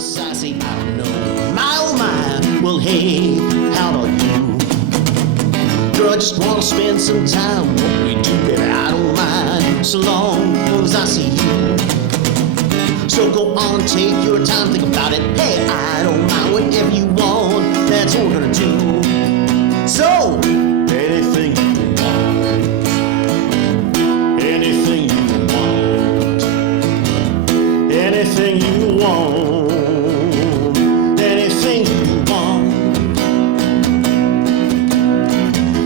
I say, I don't know. My, oh my, well, hey, how about you? Girl, I just wanna spend some time. What we do, baby, I don't mind. So long as I see you. So go on, take your time, think about it. Hey, I don't mind whatever you want. That's what we're gonna do. So, anything you want. Anything you want. Anything you want. Anything you want.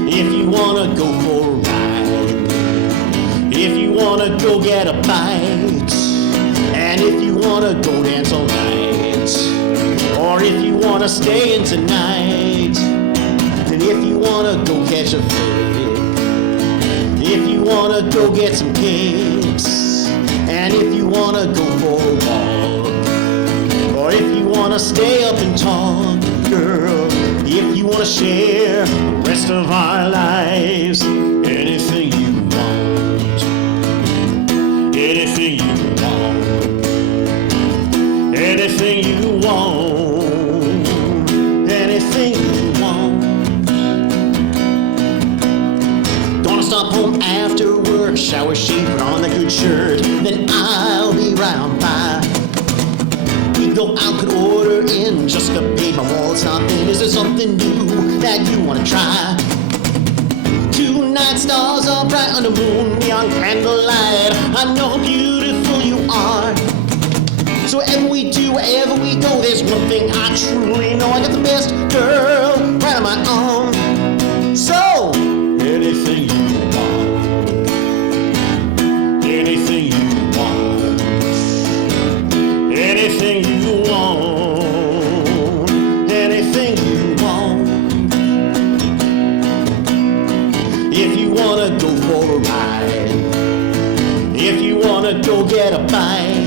If you wanna go for a ride. If you wanna go get a bite. And if you wanna go dance all night, or if you wanna stay in tonight, and if you wanna go catch a flick, if you wanna go get some kicks, and if you wanna go for a walk, or if you wanna stay up and talk, girl, if you wanna share the rest of our lives, anything you want, anything you want. Anything you want, anything you want. Gonna stop home after work, shower, shave, put on that good shirt, then I'll be right on by. We go out, could order in, just got paid, my wallet's not thin. Is there something new that you wanna try? Tonight stars are bright on the moon, neon candlelight. I know how beautiful you are. So wherever we do, wherever we go, there's one thing I truly know. I got the best girl right on my arm. So, anything you want. Anything you want. Anything you want. Anything you want. If you wanna go for a ride. If you wanna go get a bite.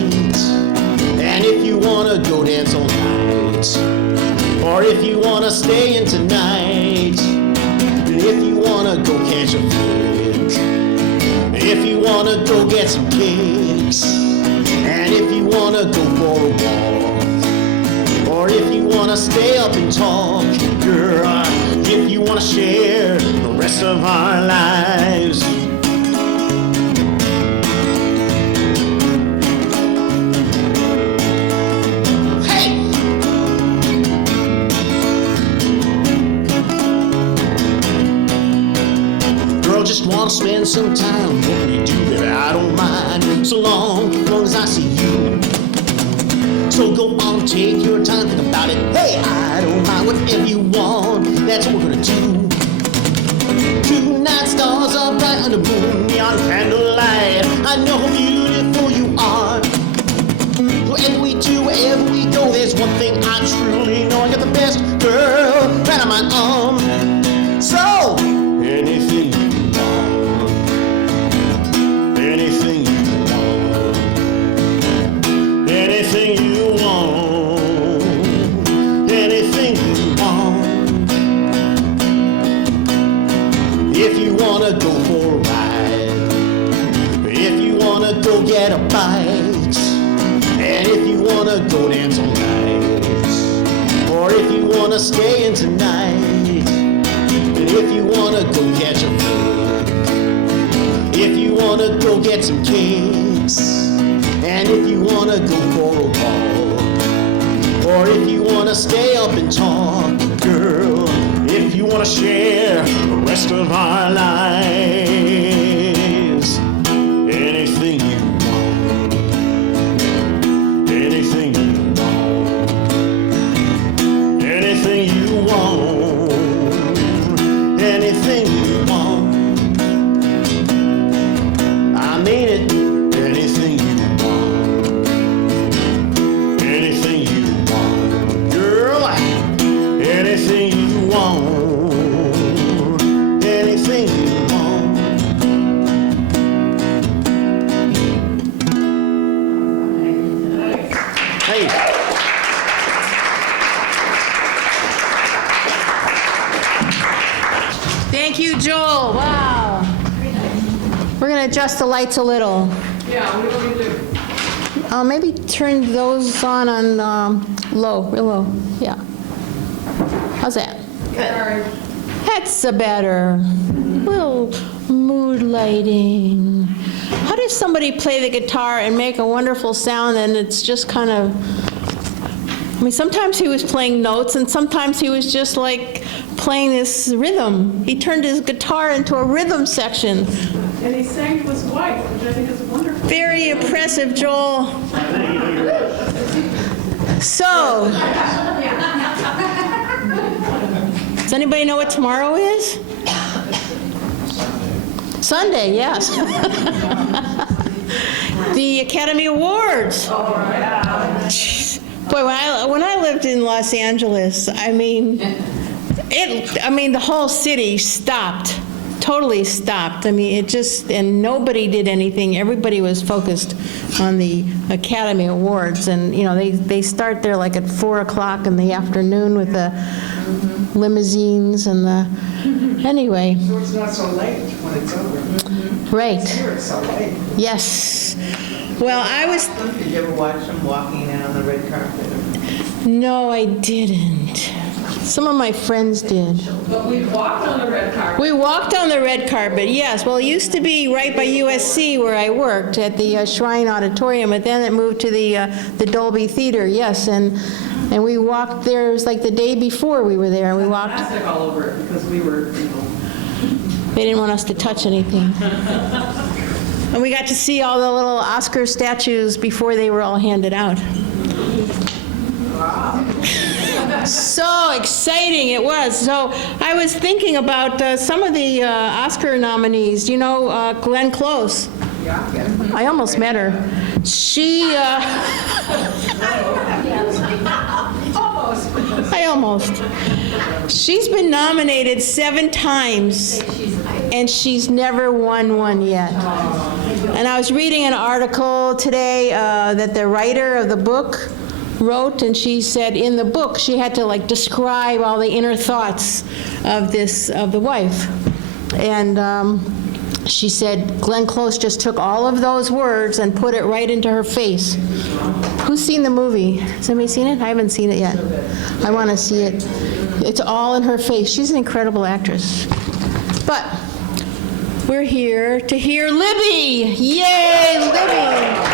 And if you wanna go dance all night, or if you wanna stay in tonight, and if you wanna go catch a flick, if you wanna go get some kicks, and if you wanna go for a walk, or if you wanna stay up and talk, girl, if you wanna share the rest of our lives. Just wanna spend some time. What we do, baby, I don't mind. So long as I see you. So go on, take your time, think about it. Hey, I don't mind whatever you want. That's what we're gonna do. Tonight stars are bright on the moon, neon candlelight. I know how beautiful you are. Wherever we do, wherever we go, there's one thing I truly know. I got the best girl right on my arm. So, anything you anything you want, anything you want, anything you want. If you wanna go for a ride, if you wanna go get a bite, and if you wanna go dance all night, or if you wanna stay in tonight, and if you wanna go catch a flick, if you wanna go get some kicks, and if you wanna go for a walk, or if you wanna stay up and talk, girl, if you wanna share the rest of our lives, anything you want, anything you want, anything you want, anything you want. I mean it. Anything you want. Anything you want. Girl, anything you want. Anything you want. Hey. Thank you, Joel. Wow. We're going to adjust the lights a little. Yeah, what do you want me to do? Maybe turn those on low, real low. Yeah. How's that? Good. That's a better. Little mood lighting. How does somebody play the guitar and make a wonderful sound and it's just kind of, I mean, sometimes he was playing notes and sometimes he was just like playing this rhythm. He turned his guitar into a rhythm section. And he sang to his wife, which I think is wonderful. Very impressive, Joel. So, does anybody know what tomorrow is? Sunday, yes. The Academy Awards. Jeez. Boy, when I lived in Los Angeles, I mean, the whole city stopped. Totally stopped. I mean, it just, and nobody did anything. Everybody was focused on the Academy Awards. And, you know, they start there like at 4 o'clock in the afternoon with the limousines and the, anyway. So it's not so late when it's over. Right. Here it's so late. Yes. Well, I was, Did you ever watch them walking in on the red carpet? no, I didn't. Some of my friends did. But we walked on the red carpet. We walked on the red carpet, yes. Well, it used to be right by USC where I worked at the Shrine Auditorium, but then it moved to the Dolby Theater, yes. And we walked there, it was like the day before we were there. We walked, Plastic all over it because we were, you know. they didn't want us to touch anything. And we got to see all the little Oscar statues before they were all handed out. So exciting it was. So I was thinking about some of the Oscar nominees. You know, Glenn Close. Yeah. I almost met her. She, I almost. She's been nominated 7 times, and she's never won one yet. And I was reading an article today that the writer of the book wrote, and she said in the book she had to like describe all the inner thoughts of the wife. And she said Glenn Close just took all of those words and put it right into her face. Who's seen the movie? Has anybody seen it? I haven't seen it yet. I want to see it. It's all in her face. She's an incredible actress. But we're here to hear Libby. Yay, Libby!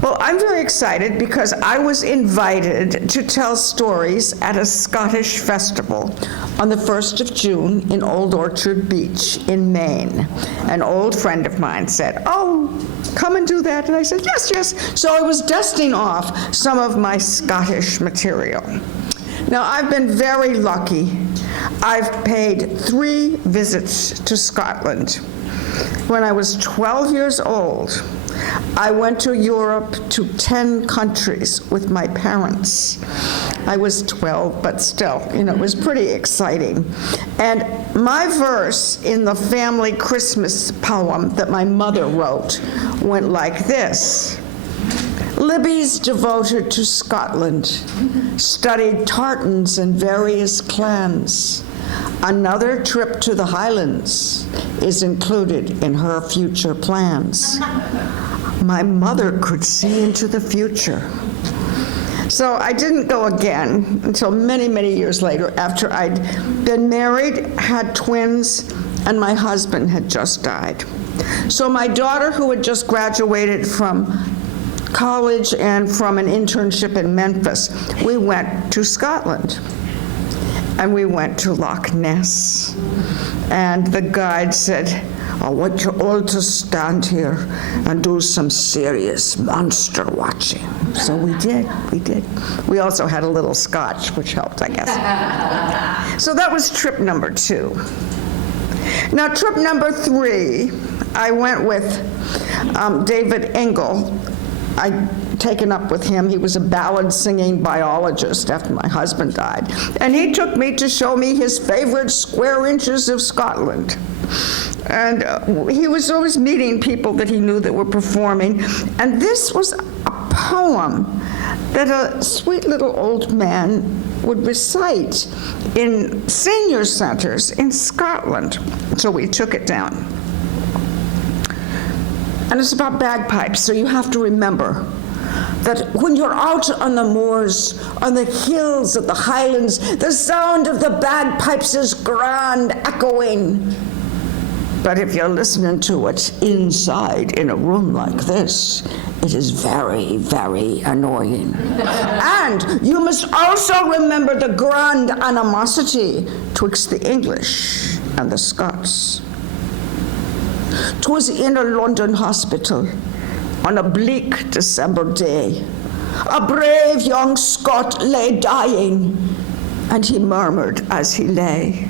Well, I'm very excited because I was invited to tell stories at a Scottish festival on the 1st of June in Old Orchard Beach in Maine. An old friend of mine said, "Oh, come and do that." And I said, "Yes, yes." So I was dusting off some of my Scottish material. Now, I've been very lucky. I've paid 3 visits to Scotland. When I was 12 years old, I went to Europe to 10 countries with my parents. I was 12, but still, you know, it was pretty exciting. And my verse in the family Christmas poem that my mother wrote went like this. Libby's devoted to Scotland, studied tartans and various clans. Another trip to the Highlands is included in her future plans. My mother could see into the future. So I didn't go again until many, many years later after I'd been married, had twins, and my husband had just died. So my daughter, who had just graduated from college and from an internship in Memphis, we went to Scotland. And we went to Loch Ness. And the guide said, "I want you all to stand here and do some serious monster watching." So we did. We also had a little scotch, which helped, I guess. So that was trip number 2. Now, trip number 3, I went with David Engel. I'd taken up with him. He was a ballad singing biologist after my husband died. And he took me to show me his favorite square inches of Scotland. And he was always meeting people that he knew that were performing. And this was a poem that a sweet little old man would recite in senior centers in Scotland. So we took it down. And it's about bagpipes, so you have to remember that when you're out on the moors, on the hills of the Highlands, the sound of the bagpipes is grand, echoing. But if you're listening to it inside in a room like this, it is very, very annoying. And you must also remember the grand animosity twixt the English and the Scots. 'Twas in a London hospital on a bleak December day. A brave young Scot lay dying, and he murmured as he lay,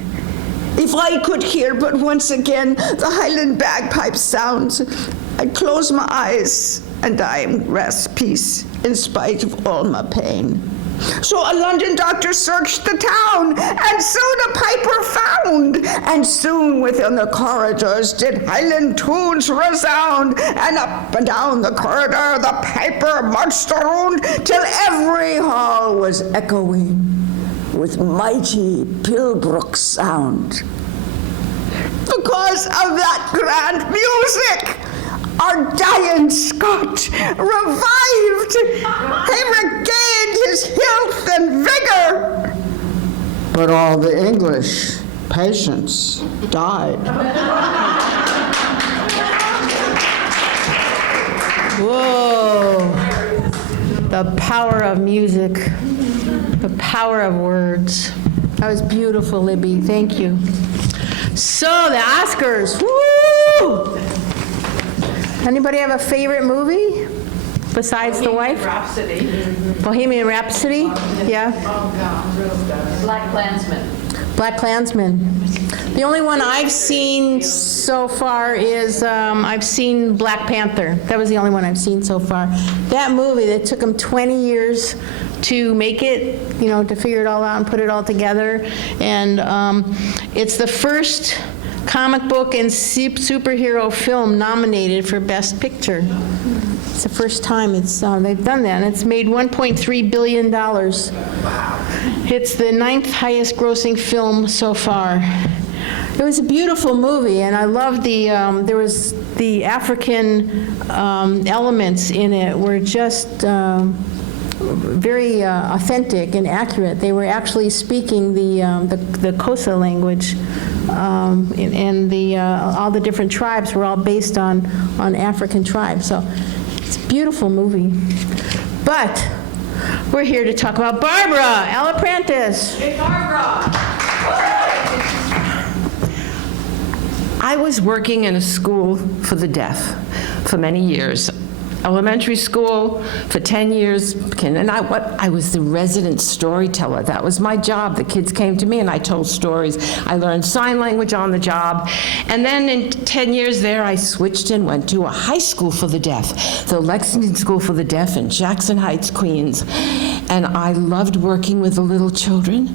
"If I could hear but once again the Highland bagpipe sounds, I'd close my eyes and I'd rest peace in spite of all my pain." So a London doctor searched the town, and soon a piper found. And soon within the corridors did Highland tunes resound. And up and down the corridor the piper marched around, till every hall was echoing with mighty Pibroch sound. Because of that grand music, our dying Scot revived. He regained his health and vigor. But all the English patients died. Whoa. The power of music. The power of words. That was beautiful, Libby. Thank you. So, the Oscars. Woo! Anybody have a favorite movie besides The Wife? Rhapsody. Bohemian Rhapsody? Yeah. Black Klansman. Black Klansman. The only one I've seen so far is, I've seen Black Panther. That was the only one I've seen so far. That movie, that took them 20 years to make it, to figure it all out and put it all together. And it's the first comic book and superhero film nominated for Best Picture. It's the first time they've done that, and it's made $1.3 billion. Wow. It's the 9th highest grossing film so far. It was a beautiful movie, and I loved there was the African elements in it were just very authentic and accurate. They were actually speaking the Xhosa language, and all the different tribes were all based on African tribes. So it's a beautiful movie. But we're here to talk about Barbara Ella Prentice. Hey, Barbara! I was working in a school for the deaf for many years. Elementary school for 10 years, and I was the resident storyteller. That was my job. The kids came to me and I told stories. I learned sign language on the job. And then in 10 years there, I switched and went to a high school for the deaf, the Lexington School for the Deaf in Jackson Heights, Queens. And I loved working with the little children.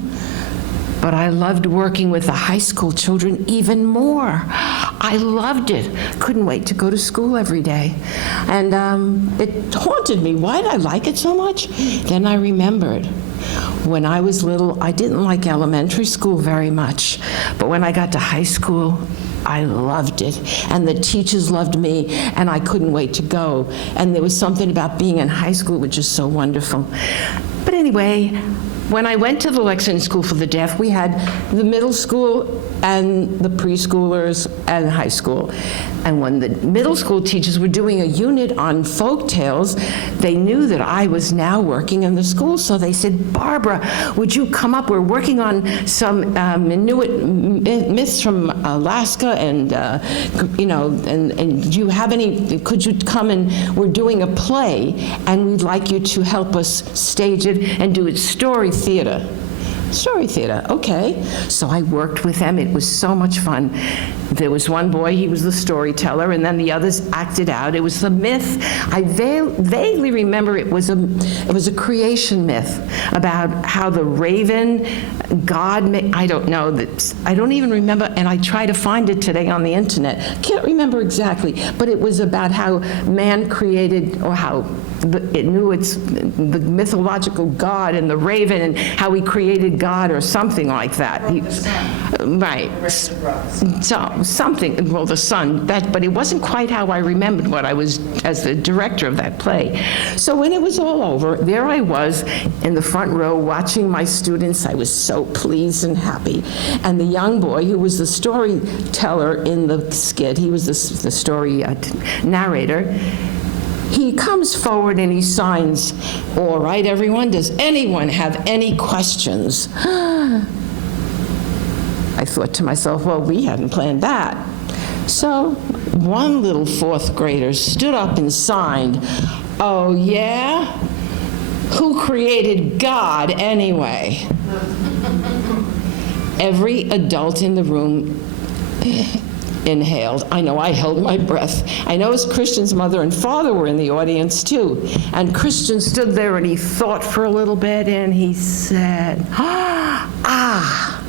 But I loved working with the high school children even more. I loved it. Couldn't wait to go to school every day. And it haunted me. Why did I like it so much? Then I remembered. When I was little, I didn't like elementary school very much. But when I got to high school, I loved it. And the teachers loved me, and I couldn't wait to go. And there was something about being in high school which is so wonderful. But anyway, when I went to the Lexington School for the Deaf, we had the middle school and the preschoolers and high school. And when the middle school teachers were doing a unit on folk tales, they knew that I was now working in the school, so they said, "Barbara, would you come up? We're working on some Inuit myths from Alaska, and and do you have any, could you come, and we're doing a play, and we'd like you to help us stage it and do it story theater." Story theater, okay. So I worked with them. It was so much fun. There was one boy, he was the storyteller, and then the others acted out. It was the myth. I vaguely remember it was a creation myth about how the raven, God, I don't know, I don't even remember, and I try to find it today on the internet. Can't remember exactly, but it was about how man created, or how it knew the mythological God and the raven, and how he created God or something like that. Right. So, something, well, the son, but it wasn't quite how I remembered what I was as the director of that play. So when it was all over, there I was in the front row watching my students. I was so pleased and happy. And the young boy, who was the storyteller in the skit, he was the story narrator, he comes forward and he signs, "All right, everyone, does anyone have any questions?" I thought to myself, well, we hadn't planned that. So one little fourth grader stood up and signed, "Oh, yeah? Who created God anyway?" Every adult in the room inhaled. I know I held my breath. I know Christian's mother and father were in the audience too. And Christian stood there and he thought for a little bit and he said, "Ah,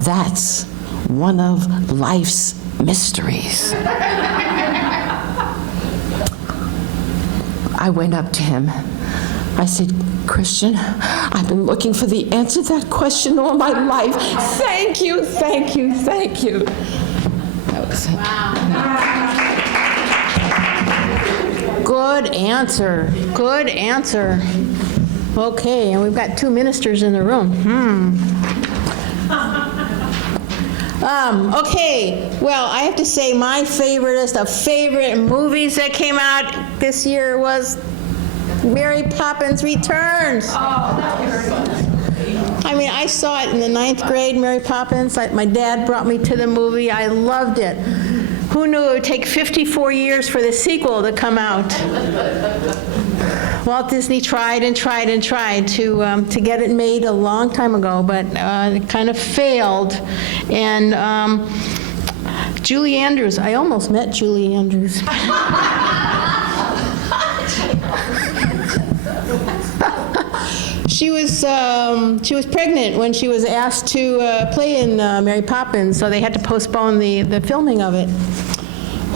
that's one of life's mysteries." I went up to him. I said, "Christian, I've been looking for the answer to that question all my life. Thank you, thank you, thank you." That was it. Good answer. Good answer. Okay, and we've got 2 ministers in the room. Okay, well, I have to say my favorite movies that came out this year was Mary Poppins Returns. I mean, I saw it in the 9th grade, Mary Poppins. My dad brought me to the movie. I loved it. Who knew it would take 54 years for the sequel to come out? Walt Disney tried and tried and tried to get it made a long time ago, but it kind of failed. And Julie Andrews, I almost met Julie Andrews. She was pregnant when she was asked to play in Mary Poppins, so they had to postpone the filming of it.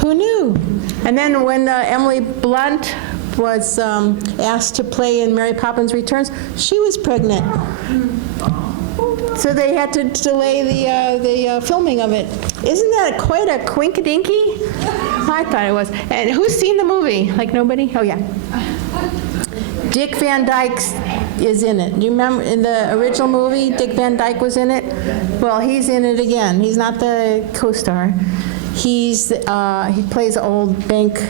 Who knew? And then when Emily Blunt was asked to play in Mary Poppins Returns, she was pregnant. So they had to delay the filming of it. Isn't that quite a quinkadinky? I thought it was. And who's seen the movie? Like nobody? Oh, yeah. Dick Van Dyke is in it. Do you remember in the original movie, Dick Van Dyke was in it? Well, he's in it again. He's not the co-star. He plays an old bank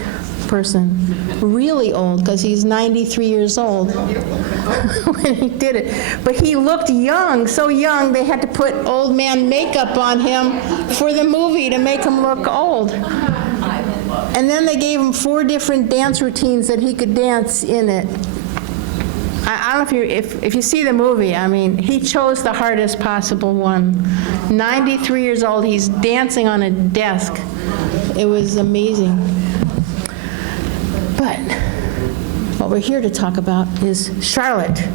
person, really old, because he's 93 years old when he did it. But he looked young, so young they had to put old man makeup on him for the movie to make him look old. And then they gave him 4 different dance routines that he could dance in it. I don't know if you see the movie, I mean, he chose the hardest possible one. 93 years old, he's dancing on a desk. It was amazing. But what we're here to talk about is Charlotte.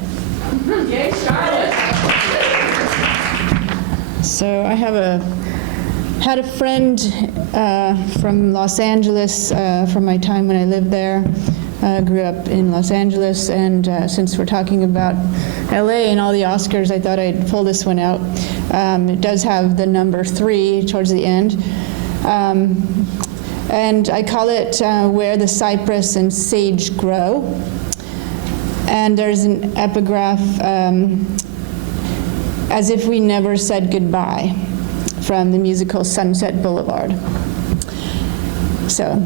Yay, Charlotte! So I had a friend from Los Angeles from my time when I lived there. Grew up in Los Angeles, and since we're talking about LA and all the Oscars, I thought I'd pull this one out. It does have the number 3 towards the end. And I call it Where the Cypress and Sage Grow. And there's an epigraph, As If We Never Said Goodbye, from the musical Sunset Boulevard. So,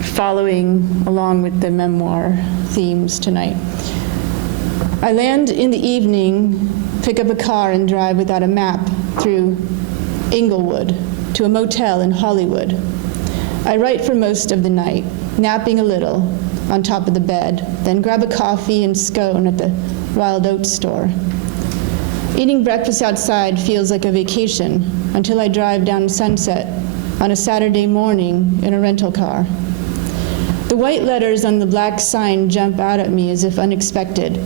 following along with the memoir themes tonight. I land in the evening, pick up a car and drive without a map through Inglewood to a motel in Hollywood. I write for most of the night, napping a little on top of the bed, then grab a coffee and scone at the Wild Oats store. Eating breakfast outside feels like a vacation until I drive down Sunset on a Saturday morning in a rental car. The white letters on the black sign jump out at me as if unexpected.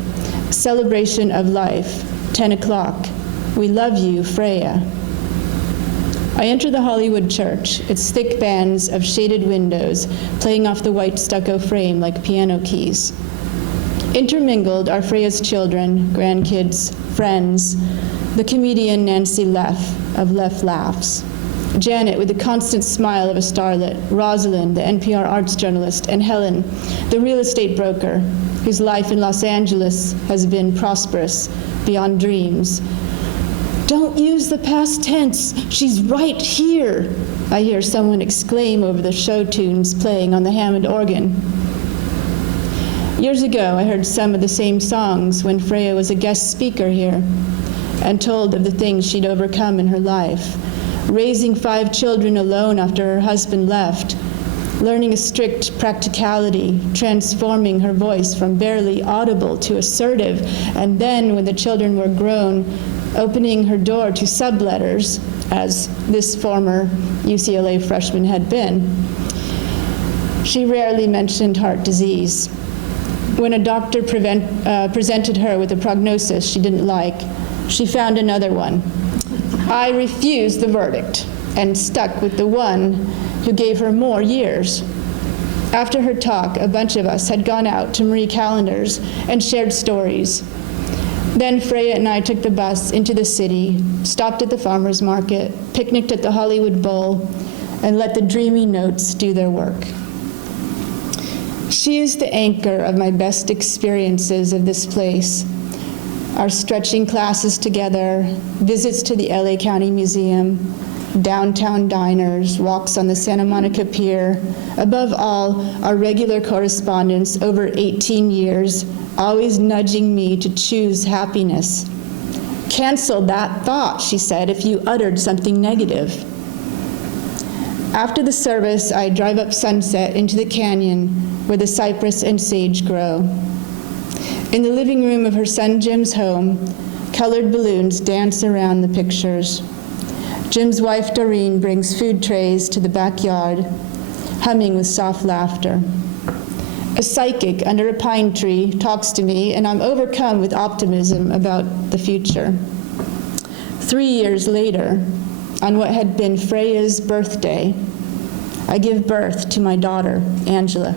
Celebration of life, 10 o'clock. We love you, Freya. I enter the Hollywood church, its thick bands of shaded windows playing off the white stucco frame like piano keys. Intermingled are Freya's children, grandkids, friends, the comedian Nancy Leff of Leff Laughs, Janet with the constant smile of a starlet, Rosalind, the NPR arts journalist, and Helen, the real estate broker, whose life in Los Angeles has been prosperous beyond dreams. "Don't use the past tense. She's right here," I hear someone exclaim over the show tunes playing on the Hammond organ. Years ago, I heard some of the same songs when Freya was a guest speaker here and told of the things she'd overcome in her life. Raising 5 children alone after her husband left, learning a strict practicality, transforming her voice from barely audible to assertive, and then, when the children were grown, opening her door to subletters, as this former UCLA freshman had been. She rarely mentioned heart disease. When a doctor presented her with a prognosis she didn't like, she found another one. I refused the verdict and stuck with the one who gave her more years. After her talk, a bunch of us had gone out to Marie Callender's and shared stories. Then Freya and I took the bus into the city, stopped at the farmer's market, picnicked at the Hollywood Bowl, and let the dreamy notes do their work. She is the anchor of my best experiences of this place. Our stretching classes together, visits to the LA County Museum, downtown diners, walks on the Santa Monica Pier, above all, our regular correspondence over 18 years, always nudging me to choose happiness. "Cancel that thought," she said, "if you uttered something negative." After the service, I drive up Sunset into the canyon where the cypress and sage grow. In the living room of her son Jim's home, colored balloons dance around the pictures. Jim's wife Doreen brings food trays to the backyard, humming with soft laughter. A psychic under a pine tree talks to me, and I'm overcome with optimism about the future. 3 years later, on what had been Freya's birthday, I give birth to my daughter, Angela.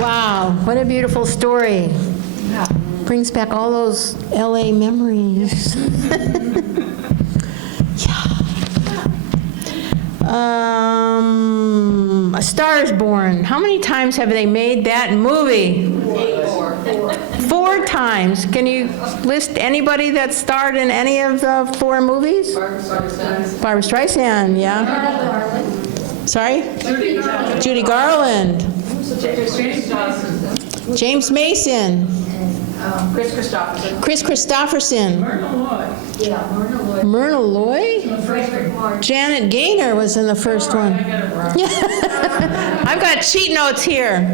Wow, what a beautiful story. Brings back all those LA memories. A Star is Born. How many times have they made that movie? 4 times. Can you list anybody that starred in any of the 4 movies? Barbra Streisand, yeah. Sorry? Judy Garland. James Mason. Chris Christopherson. Myrna Loy? Janet Gaynor was in the first one. I've got cheat notes here.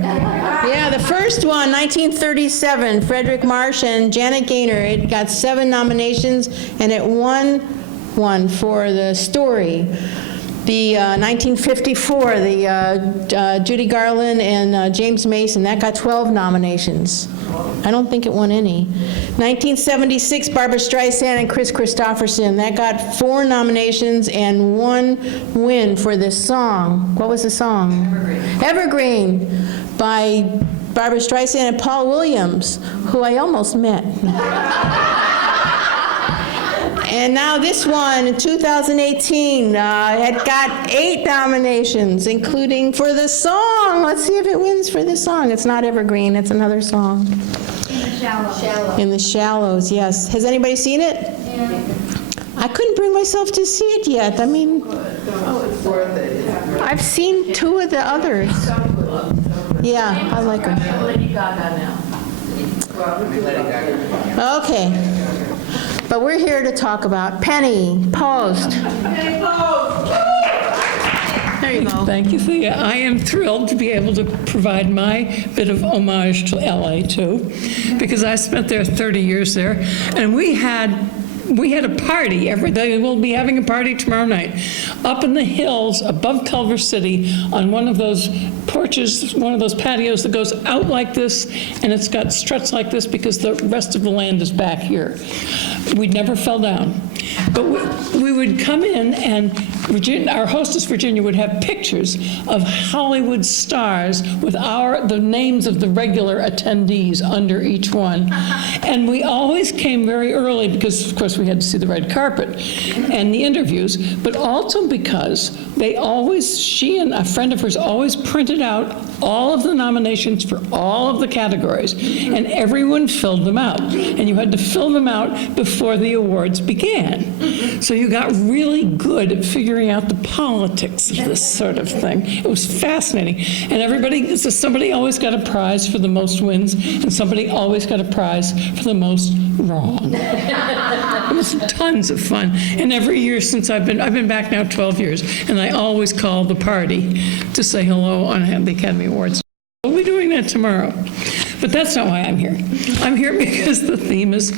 Yeah, the first one, 1937, Frederick Marsh and Janet Gaynor. It got 7 nominations, and it won one for the story. The 1954, the Judy Garland and James Mason, that got 12 nominations. I don't think it won any. 1976, Barbra Streisand and Chris Christopherson, that got 4 nominations and 1 win for this song. What was the song? Evergreen, by Barbra Streisand and Paul Williams, who I almost met. And now this one, in 2018, had got 8 nominations, including for the song. Let's see if it wins for this song. It's not Evergreen, it's another song. In the Shallows, yes. Has anybody seen it? Yeah. I couldn't bring myself to see it yet. I mean, I've seen 2 of the others. Yeah, I like her. Okay. But we're here to talk about Penny Post. Penny Post! There you go. Thank you, Thea. I am thrilled to be able to provide my bit of homage to LA, too, because I spent there 30 years there, and we had a party every day. We'll be having a party tomorrow night up in the hills above Culver City on one of those porches, one of those patios that goes out like this, and it's got struts like this because the rest of the land is back here. We never fell down. But we would come in, and Virginia, our hostess, Virginia, would have pictures of Hollywood stars with the names of the regular attendees under each one. And we always came very early because, of course, we had to see the red carpet and the interviews, but also because she and a friend of hers always printed out all of the nominations for all of the categories, and everyone filled them out. And you had to fill them out before the awards began. So you got really good at figuring out the politics of this sort of thing. It was fascinating. And somebody always got a prize for the most wins, and somebody always got a prize for the most wrong. It was tons of fun. And every year since I've been back now 12 years, and I always call the party to say hello on the Academy Awards. We'll be doing that tomorrow. But that's not why I'm here. I'm here because the theme is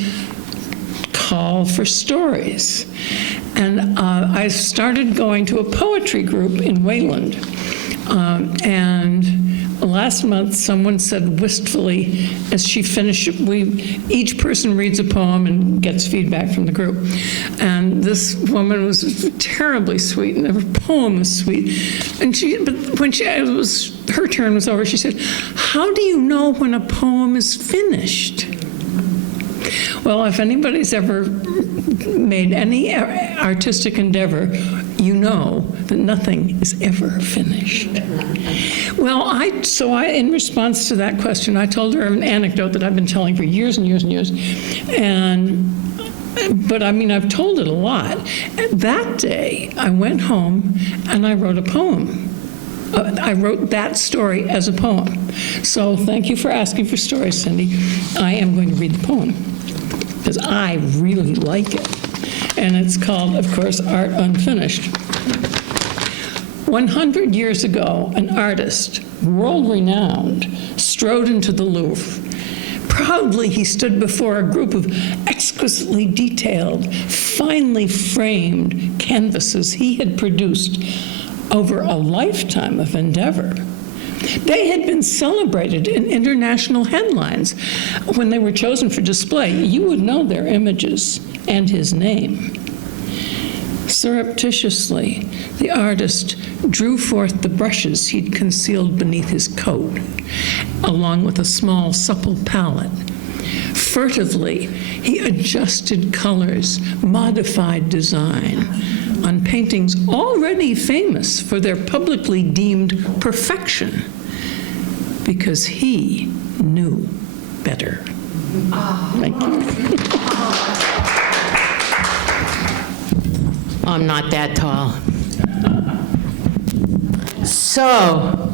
Call for Stories. And I started going to a poetry group in Wayland. And last month, someone said wistfully, as she finished, each person reads a poem and gets feedback from the group. And this woman was terribly sweet, and her poem was sweet. But when her turn was over, she said, "How do you know when a poem is finished?" Well, if anybody's ever made any artistic endeavor, you know that nothing is ever finished. Well, in response to that question, I told her an anecdote that I've been telling for years and years and years. But I've told it a lot. That day, I went home and I wrote a poem. I wrote that story as a poem. So thank you for asking for stories, Cindy. I am going to read the poem because I really like it. And it's called, of course, Art Unfinished. 100 years ago, an artist, world-renowned, strode into the Louvre. Proudly, he stood before a group of exquisitely detailed, finely framed canvases he had produced over a lifetime of endeavor. They had been celebrated in international headlines. When they were chosen for display, you would know their images and his name. Surreptitiously, the artist drew forth the brushes he'd concealed beneath his coat, along with a small, supple palette. Furtively, he adjusted colors, modified design on paintings already famous for their publicly deemed perfection, because he knew better. Thank you. I'm not that tall. So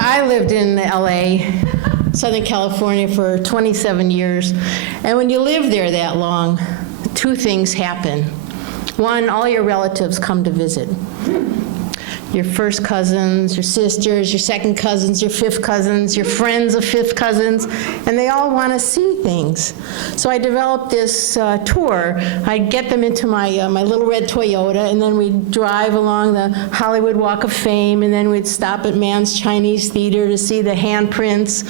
I lived in LA, Southern California for 27 years. And when you live there that long, two things happen. One, all your relatives come to visit. Your first cousins, your sisters, your second cousins, your fifth cousins, your friends of fifth cousins, and they all want to see things. So I developed this tour. I'd get them into my little red Toyota, and then we'd drive along the Hollywood Walk of Fame, and then we'd stop at Mann's Chinese Theater to see the handprints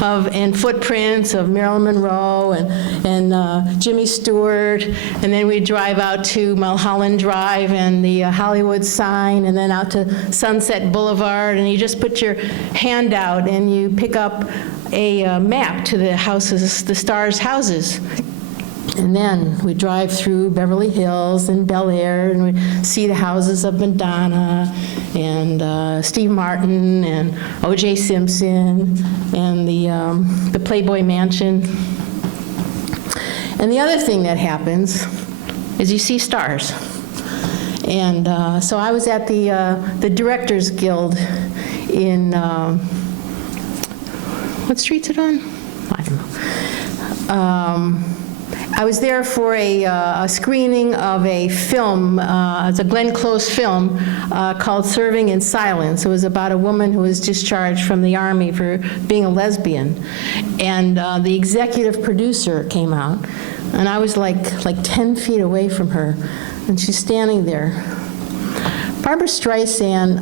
and footprints of Marilyn Monroe and Jimmy Stewart, and then we'd drive out to Mulholland Drive and the Hollywood sign, and then out to Sunset Boulevard, and you just put your hand out and you pick up a map to the houses, the stars' houses. And then we drive through Beverly Hills and Bel Air, and we see the houses of Madonna and Steve Martin and O.J. Simpson and the Playboy Mansion. And the other thing that happens is you see stars. And so I was at the Directors Guild in, what street's it on? I don't know. I was there for a screening of a film, it's a Glenn Close film called Serving in Silence. It was about a woman who was discharged from the Army for being a lesbian. And the executive producer came out, and I was like 10 feet away from her. And she's standing there. Barbra Streisand,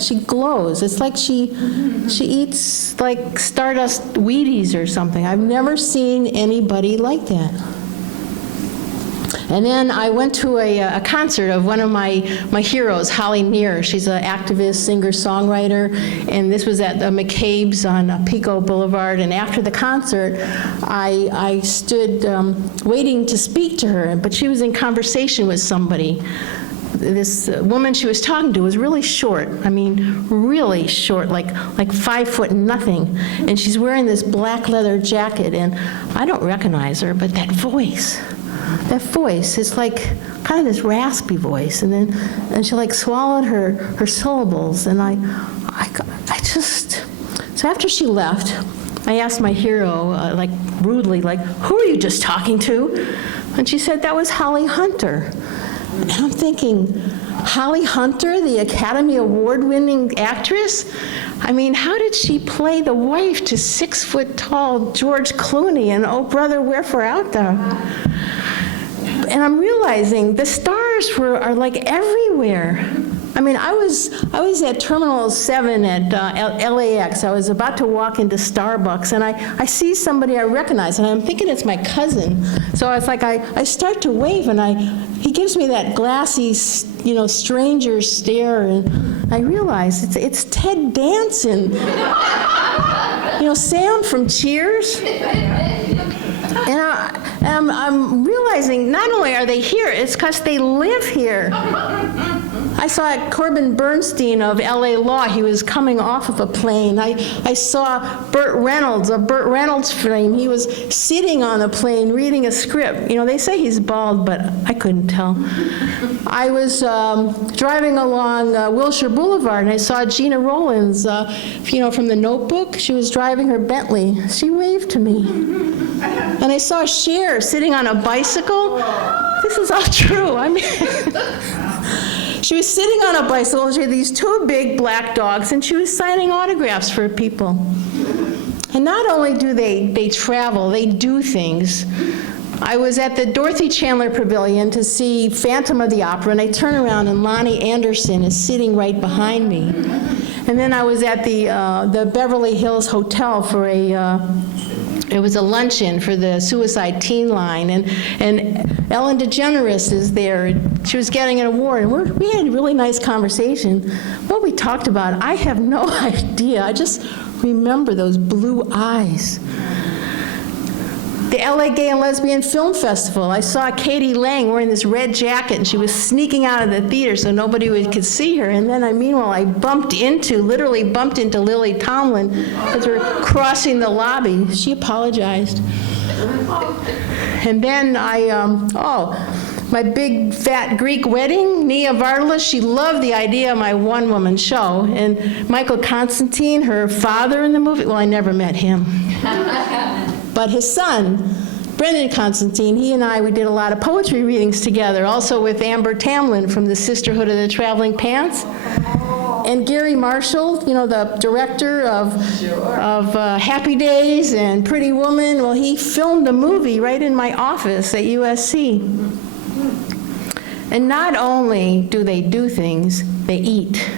she glows. It's like she eats like Stardust Wheaties or something. I've never seen anybody like that. And then I went to a concert of one of my heroes, Holly Near. She's an activist, singer-songwriter, and this was at the McCabe's on Pico Boulevard. And after the concert, I stood waiting to speak to her, but she was in conversation with somebody. This woman she was talking to was really short. I mean, really short, like 5 foot nothing. And she's wearing this black leather jacket, and I don't recognize her, but that voice, it's like kind of this raspy voice. And she like swallowed her syllables, and I just, so after she left, I asked my hero, like rudely, like, who are you just talking to? And she said, that was Holly Hunter. And I'm thinking, Holly Hunter, the Academy Award-winning actress? I mean, how did she play the wife to 6-foot-tall George Clooney in Oh Brother, Wherefore Art Thou? And I'm realizing the stars are like everywhere. I mean, I was at Terminal 7 at LAX. I was about to walk into Starbucks, and I see somebody I recognize, and I'm thinking it's my cousin. So it's like I start to wave, and he gives me that glassy, stranger stare, and I realize it's Ted Danson. Sam from Cheers. And I'm realizing not only are they here, it's because they live here. I saw Corbin Bernstein of LA Law. He was coming off of a plane. I saw Burt Reynolds of Burt Reynolds fame. He was sitting on a plane reading a script. They say he's bald, but I couldn't tell. I was driving along Wilshire Boulevard, and I saw Gina Rollins, from The Notebook. She was driving her Bentley. She waved to me. And I saw Cher sitting on a bicycle. This is all true. I mean, she was sitting on a bicycle. She had these 2 big black dogs, and she was signing autographs for people. And not only do they travel, they do things. I was at the Dorothy Chandler Pavilion to see Phantom of the Opera, and I turn around, and Lonnie Anderson is sitting right behind me. And then I was at the Beverly Hills Hotel for it was a luncheon for the Suicide Teen Line, and Ellen DeGeneres is there. She was getting an award, and we had a really nice conversation. What we talked about, I have no idea. I just remember those blue eyes. The LA Gay and Lesbian Film Festival, I saw Katie Lang wearing this red jacket, and she was sneaking out of the theater so nobody could see her. And then meanwhile, I literally bumped into Lily Tomlin as we were crossing the lobby. She apologized. And then my big fat Greek wedding, Nia Vardalos, she loved the idea of my one-woman show. And Michael Constantine, her father in the movie, well, I never met him. But his son, Brendan Constantine, he and we did a lot of poetry readings together, also with Amber Tamlin from the Sisterhood of the Traveling Pants. And Gary Marshall, the director of Happy Days and Pretty Woman, well, he filmed a movie right in my office at USC. And not only do they do things, they eat.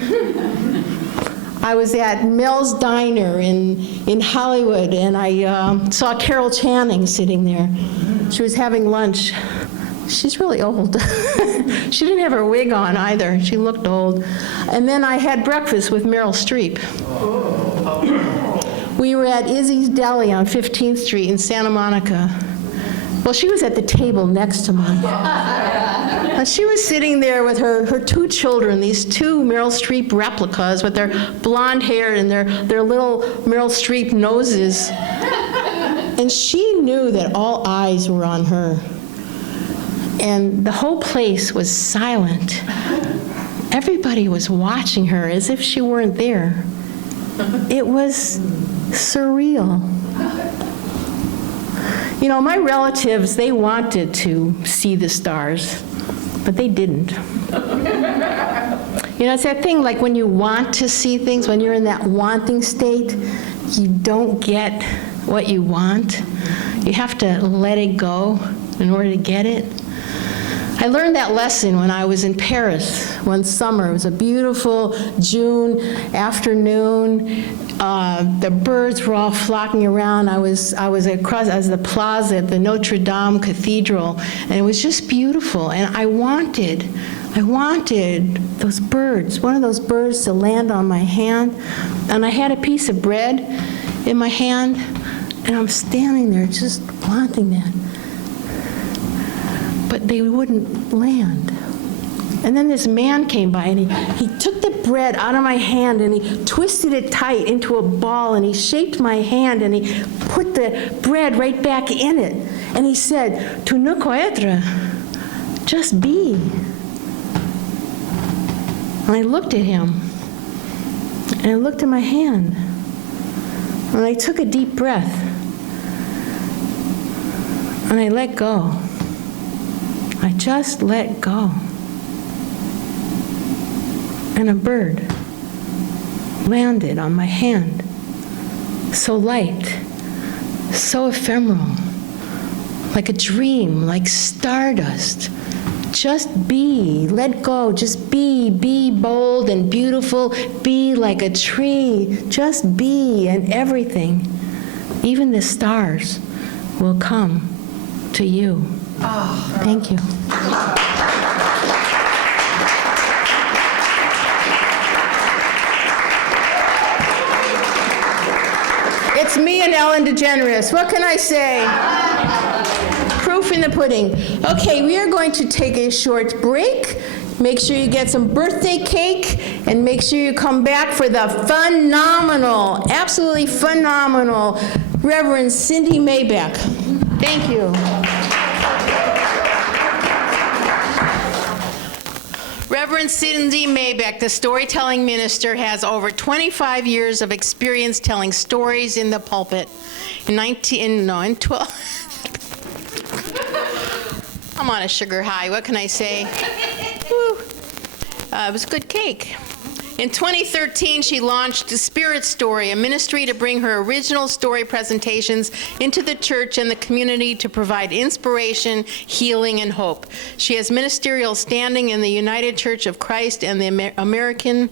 I was at Mel's Diner in Hollywood, and I saw Carol Channing sitting there. She was having lunch. She's really old. She didn't have her wig on either. She looked old. And then I had breakfast with Meryl Streep. We were at Izzy's Deli on 15th Street in Santa Monica. Well, she was at the table next to mine. She was sitting there with her 2 children, these 2 Meryl Streep replicas with their blonde hair and their little Meryl Streep noses. And she knew that all eyes were on her. And the whole place was silent. Everybody was watching her as if she weren't there. It was surreal. My relatives, they wanted to see the stars, but they didn't. It's that thing like when you want to see things, when you're in that wanting state, you don't get what you want. You have to let it go in order to get it. I learned that lesson when I was in Paris one summer. It was a beautiful June afternoon. The birds were all flocking around. I was across as the plaza at the Notre Dame Cathedral, and it was just beautiful. And I wanted those birds, one of those birds to land on my hand. And I had a piece of bread in my hand, and I'm standing there just wanting that. But they wouldn't land. And then this man came by, and he took the bread out of my hand, and he twisted it tight into a ball, and he shaped my hand, and he put the bread right back in it. And he said, "Tu ne peux être, just be." And I looked at him, and I looked at my hand, and I took a deep breath, and I let go. I just let go. And a bird landed on my hand, so light, so ephemeral, like a dream, like stardust. Just be, let go, just be bold and beautiful, be like a tree, just be, and everything, even the stars, will come to you. Thank you. It's me and Ellen DeGeneres. What can I say? Proof in the pudding. Okay, we are going to take a short break. Make sure you get some birthday cake, and make sure you come back for the phenomenal, absolutely phenomenal Reverend Cindy Maybeck. Thank you. Reverend Cindy Maybeck, the storytelling minister, has over 25 years of experience telling stories in the pulpit. In 12. I'm on a sugar high. What can I say? Woo. It was a good cake. In 2013, she launched The Spirit Story, a ministry to bring her original story presentations into the church and the community to provide inspiration, healing, and hope. She has ministerial standing in the United Church of Christ and the American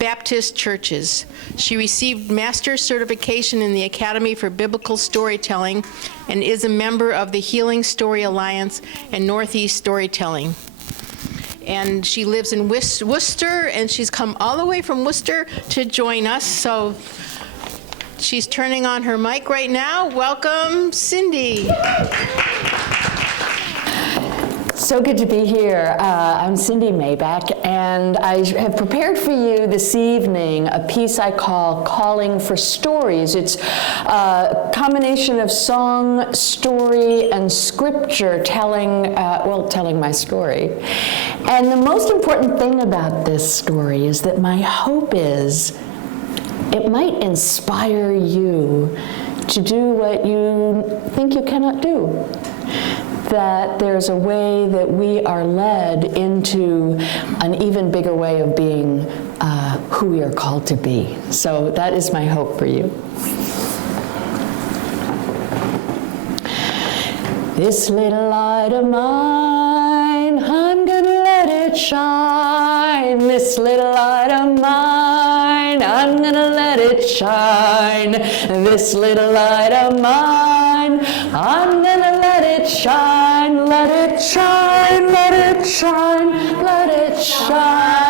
Baptist churches. She received master's certification in the Academy for Biblical Storytelling and is a member of the Healing Story Alliance and Northeast Storytelling. And she lives in Worcester, and she's come all the way from Worcester to join us. So she's turning on her mic right now. Welcome, Cindy. So good to be here. I'm Cindy Maybeck, and I have prepared for you this evening a piece I call Calling for Stories. It's a combination of song, story, and scripture telling my story. And the most important thing about this story is that my hope is it might inspire you to do what you think you cannot do. That there's a way that we are led into an even bigger way of being who we are called to be. So that is my hope for you. This little light of mine, I'm gonna let it shine. This little light of mine, I'm gonna let it shine. This little light of mine, I'm gonna let it shine, let it shine, let it shine, let it shine.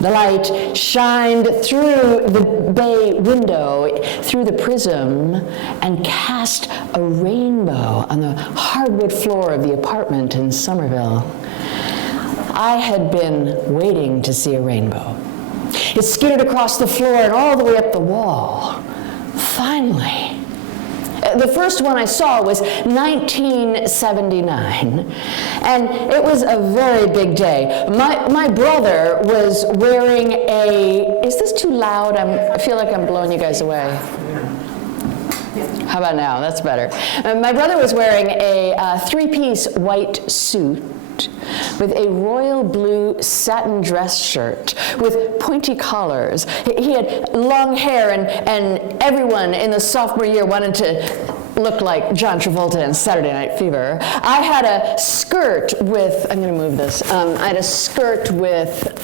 The light shined through the bay window, through the prism, and cast a rainbow on the hardwood floor of the apartment in Somerville. I had been waiting to see a rainbow. It skittered across the floor and all the way up the wall. Finally. The first one I saw was 1979, and it was a very big day. My brother was wearing a, is this too loud? I feel like I'm blowing you guys away. How about now? That's better. My brother was wearing a three-piece white suit with a royal blue satin dress shirt with pointy collars. He had long hair, and everyone in the sophomore year wanted to look like John Travolta in Saturday Night Fever. I had a skirt with, I'm going to move this, I had a skirt with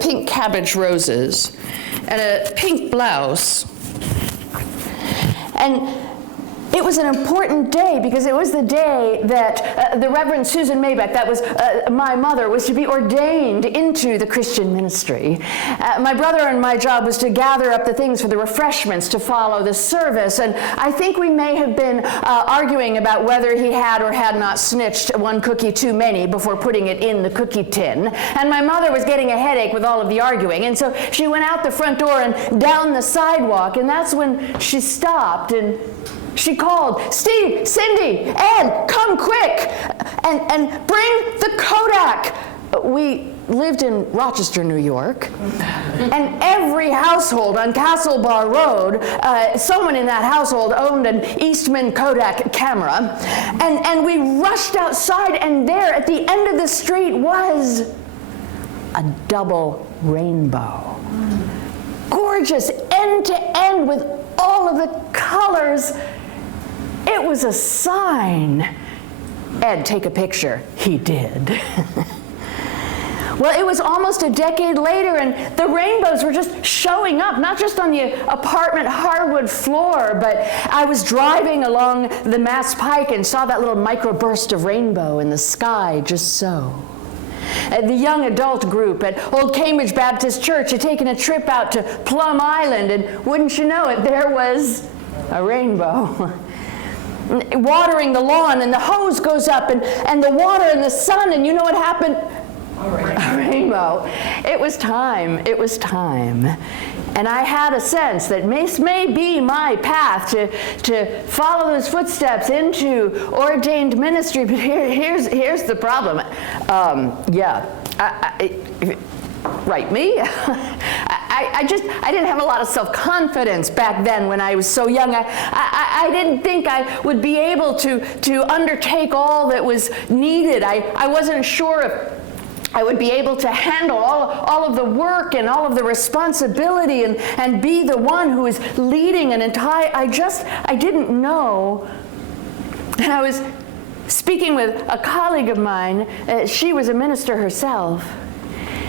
pink cabbage roses and a pink blouse. And it was an important day because it was the day that the Reverend Susan Maybeck, that was my mother, was to be ordained into the Christian ministry. My brother and my job was to gather up the things for the refreshments to follow the service. And I think we may have been arguing about whether he had or had not snitched one cookie too many before putting it in the cookie tin. And my mother was getting a headache with all of the arguing. And so she went out the front door and down the sidewalk. And that's when she stopped and she called, "Steve, Cindy, Ed, come quick, and bring the Kodak." We lived in Rochester, New York, and every household on Castle Bar Road, someone in that household owned an Eastman Kodak camera, and we rushed outside, and there at the end of the street was a double rainbow. Gorgeous, end to end with all of the colors. It was a sign. Ed, take a picture. He did. Well, it was almost a decade later, and the rainbows were just showing up, not just on the apartment hardwood floor, but I was driving along the Mass Pike and saw that little microburst of rainbow in the sky, just so. The young adult group at Old Cambridge Baptist Church had taken a trip out to Plum Island, and wouldn't you know it, there was a rainbow. Watering the lawn, and the hose goes up, and the water and the sun, and you know what happened? A rainbow. It was time. It was time. And I had a sense that this may be my path to follow those footsteps into ordained ministry. But here's the problem. Right, me? I didn't have a lot of self-confidence back then when I was so young. I didn't think I would be able to undertake all that was needed. I wasn't sure if I would be able to handle all of the work and all of the responsibility and be the one who is leading an entire, I didn't know. And I was speaking with a colleague of mine. She was a minister herself.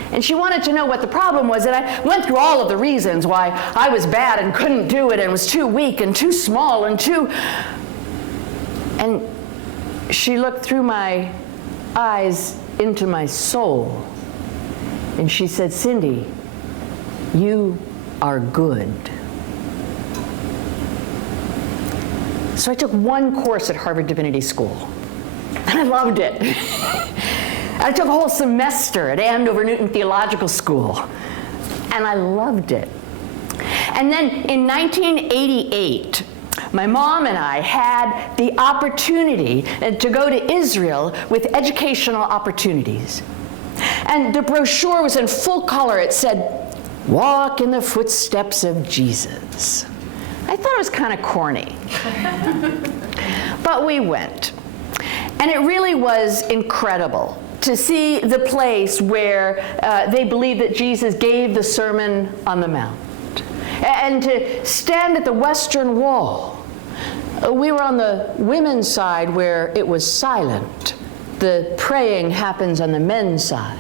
And she wanted to know what the problem was, and I went through all of the reasons why I was bad and couldn't do it and was too weak and too small and And she looked through my eyes into my soul, and she said, "Cindy, you are good." So I took one course at Harvard Divinity School, and I loved it. I took a whole semester at Andover Newton Theological School, and I loved it. And then in 1988, my mom and I had the opportunity to go to Israel with educational opportunities. And the brochure was in full color. It said, "Walk in the footsteps of Jesus." I thought it was kind of corny. But we went. And it really was incredible to see the place where they believed that Jesus gave the Sermon on the Mount. And to stand at the Western Wall. We were on the women's side where it was silent. The praying happens on the men's side.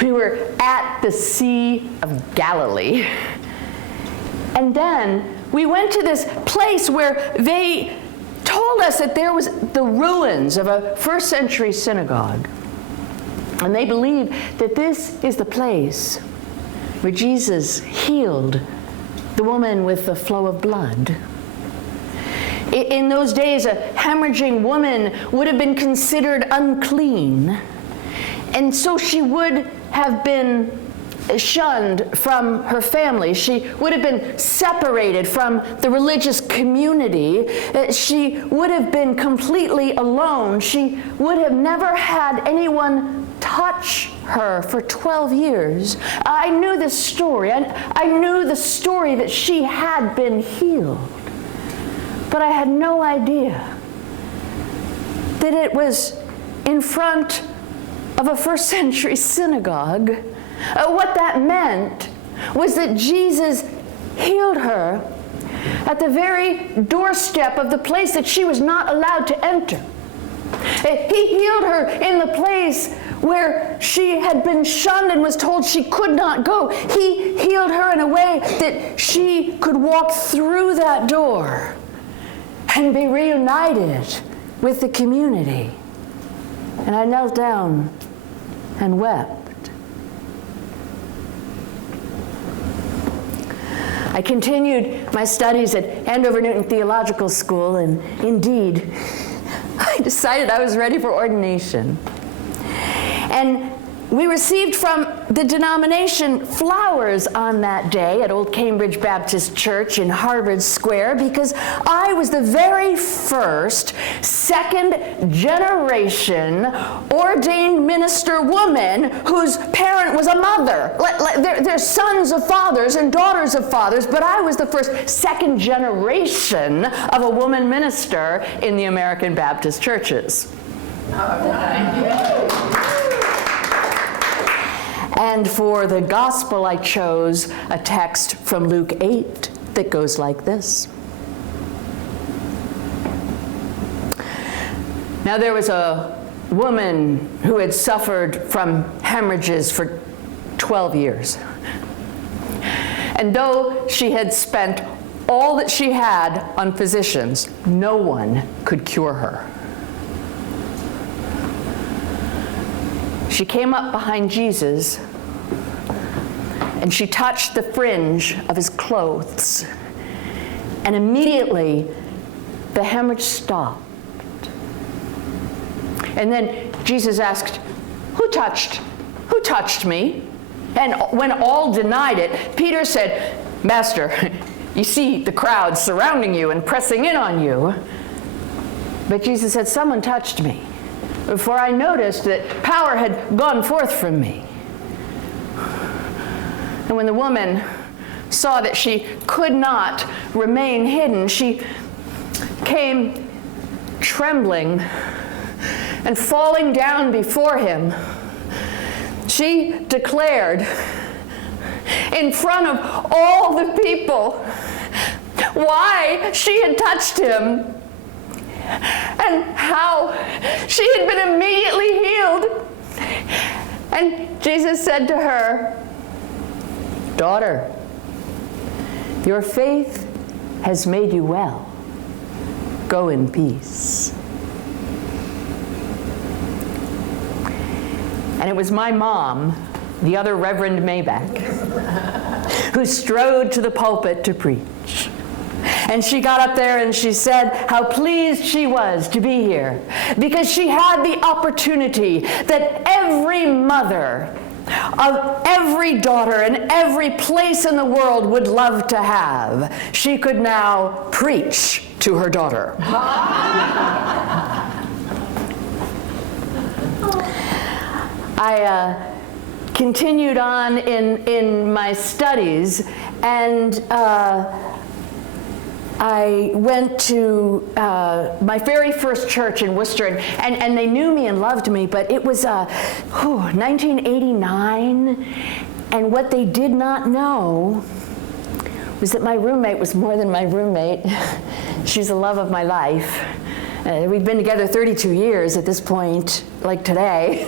We were at the Sea of Galilee. And then we went to this place where they told us that there was the ruins of a first century synagogue. And they believed that this is the place where Jesus healed the woman with the flow of blood. In those days, a hemorrhaging woman would have been considered unclean. And so she would have been shunned from her family. She would have been separated from the religious community. She would have been completely alone. She would have never had anyone touch her for 12 years. I knew this story. I knew the story that she had been healed. But I had no idea that it was in front of a first century synagogue. What that meant was that Jesus healed her at the very doorstep of the place that she was not allowed to enter. He healed her in the place where she had been shunned and was told she could not go. He healed her in a way that she could walk through that door and be reunited with the community. And I knelt down and wept. I continued my studies at Andover Newton Theological School, and indeed, I decided I was ready for ordination. And we received from the denomination flowers on that day at Old Cambridge Baptist Church in Harvard Square because I was the very first second-generation ordained minister woman whose parent was a mother. They're sons of fathers and daughters of fathers, but I was the first second generation of a woman minister in the American Baptist churches. And for the gospel, I chose a text from Luke 8 that goes like this. Now there was a woman who had suffered from hemorrhages for 12 years. And though she had spent all that she had on physicians, no one could cure her. She came up behind Jesus and she touched the fringe of his clothes, and immediately the hemorrhage stopped. And then Jesus asked, who touched me? And when all denied it, Peter said, Master, you see the crowd surrounding you and pressing in on you. But Jesus said, someone touched me, for I noticed that power had gone forth from me. And when the woman saw that she could not remain hidden, she came trembling and falling down before him. She declared in front of all the people why she had touched him and how she had been immediately healed. And Jesus said to her, Daughter, your faith has made you well. Go in peace. And it was my mom, the other Reverend Maybeck, who strode to the pulpit to preach. And she got up there and she said how pleased she was to be here because she had the opportunity that every mother of every daughter in every place in the world would love to have. She could now preach to her daughter. I continued on in my studies, and I went to my very first church in Worcester, and they knew me and loved me, but it was 1989, and what they did not know was that my roommate was more than my roommate. She's the love of my life. We'd been together 32 years at this point, like today,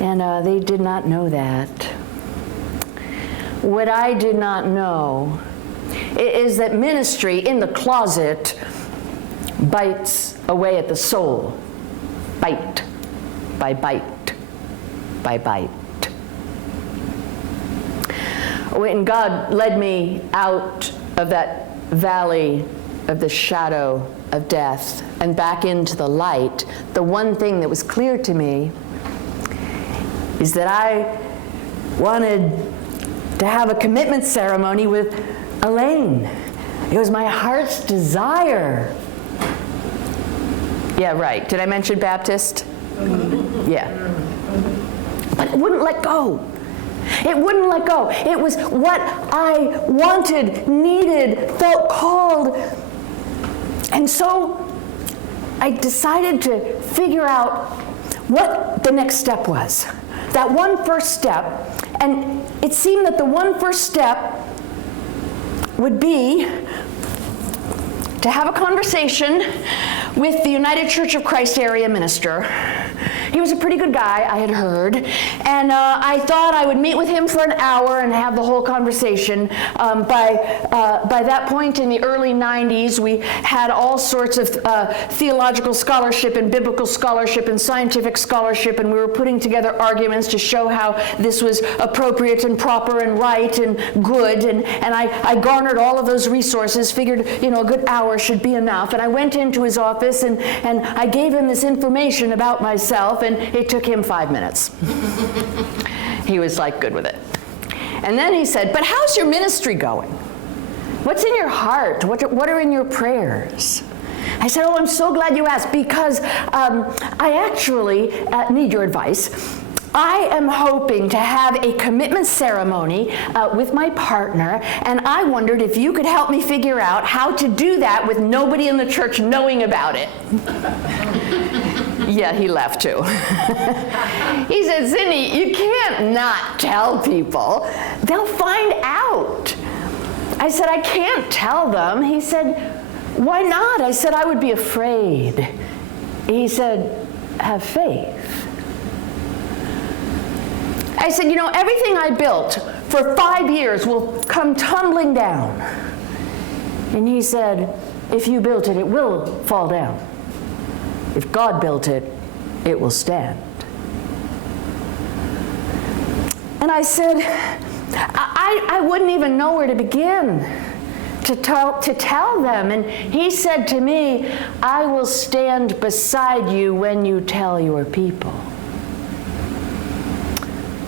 and they did not know that. What I did not know is that ministry in the closet bites away at the soul, bite by bite by bite. When God led me out of that valley of the shadow of death and back into the light, the one thing that was clear to me is that I wanted to have a commitment ceremony with Elaine. It was my heart's desire. Yeah, right. Did I mention Baptist? Yeah. But it wouldn't let go. It wouldn't let go. It was what I wanted, needed, felt called. And so I decided to figure out what the next step was. That one first step. And it seemed that the one first step would be to have a conversation with the United Church of Christ area minister. He was a pretty good guy, I had heard, and I thought I would meet with him for an hour and have the whole conversation. By that point in the early 90s, we had all sorts of theological scholarship and biblical scholarship and scientific scholarship, and we were putting together arguments to show how this was appropriate and proper and right and good, and I garnered all of those resources, figured, a good hour should be enough, and I went into his office and I gave him this information about myself, and it took him 5 minutes. He was like good with it. And then he said, but how's your ministry going? What's in your heart? What are in your prayers? I said, I'm so glad you asked, because I actually need your advice. I am hoping to have a commitment ceremony with my partner, and I wondered if you could help me figure out how to do that with nobody in the church knowing about it. Yeah, he laughed too. He said, Cindy, you can't not tell people. They'll find out. I said, I can't tell them. He said, why not? I said, I would be afraid. He said, have faith. I said, everything I built for 5 years will come tumbling down. And he said, if you built it, it will fall down. If God built it, it will stand. And I said, I wouldn't even know where to begin to tell them. And he said to me, I will stand beside you when you tell your people.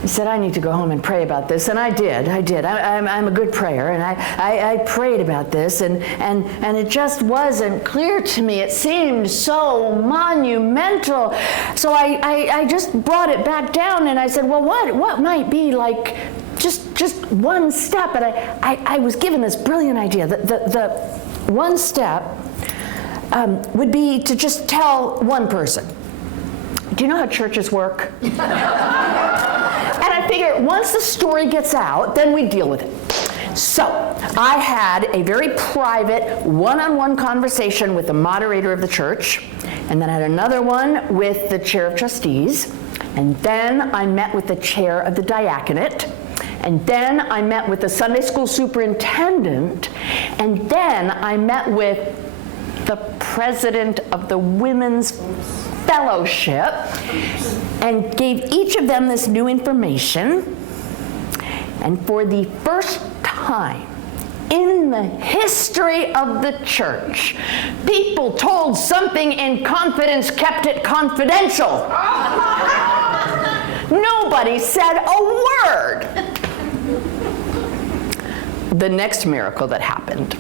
I said, I need to go home and pray about this, and I did. I'm a good prayer, and I prayed about this, and it just wasn't clear to me. It seemed so monumental. So I just brought it back down, and I said, well, what might be like just one step? And I was given this brilliant idea. The one step would be to just tell one person. Do you know how churches work? And I figured once the story gets out, then we deal with it. So I had a very private one-on-one conversation with the moderator of the church, and then I had another one with the chair of trustees, and then I met with the chair of the diaconate, and then I met with the Sunday school superintendent, and then I met with the president of the women's fellowship, and gave each of them this new information. And for the first time in the history of the church, people told something in confidence, kept it confidential. Nobody said a word. The next miracle that happened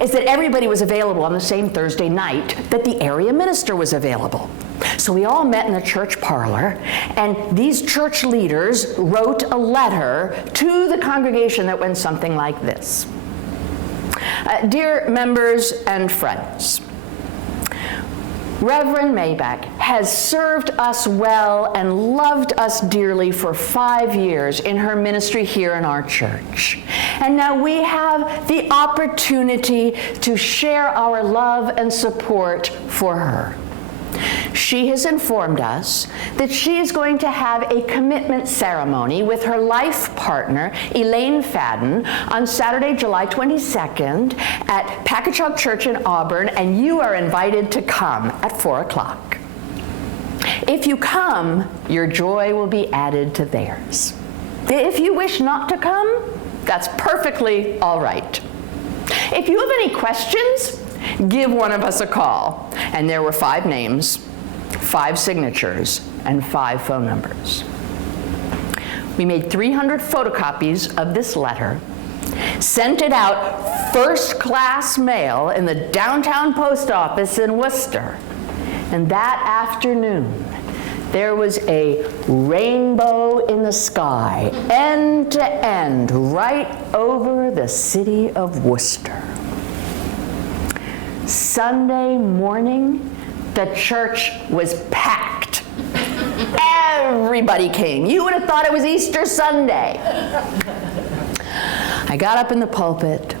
is that everybody was available on the same Thursday night that the area minister was available. So we all met in the church parlor, and these church leaders wrote a letter to the congregation that went something like this. Dear members and friends, Reverend Maybeck has served us well and loved us dearly for 5 years in her ministry here in our church. And now we have the opportunity to share our love and support for her. She has informed us that she is going to have a commitment ceremony with her life partner, Elaine Fadden, on Saturday, July 22nd at Packagug Church in Auburn, and you are invited to come at 4 o'clock. If you come, your joy will be added to theirs. If you wish not to come, that's perfectly all right. If you have any questions, give one of us a call. And there were 5 names, 5 signatures, and 5 phone numbers. We made 300 photocopies of this letter, sent it out first-class mail in the downtown post office in Worcester. And that afternoon, there was a rainbow in the sky, end to end, right over the city of Worcester. Sunday morning, the church was packed. Everybody came. You would have thought it was Easter Sunday. I got up in the pulpit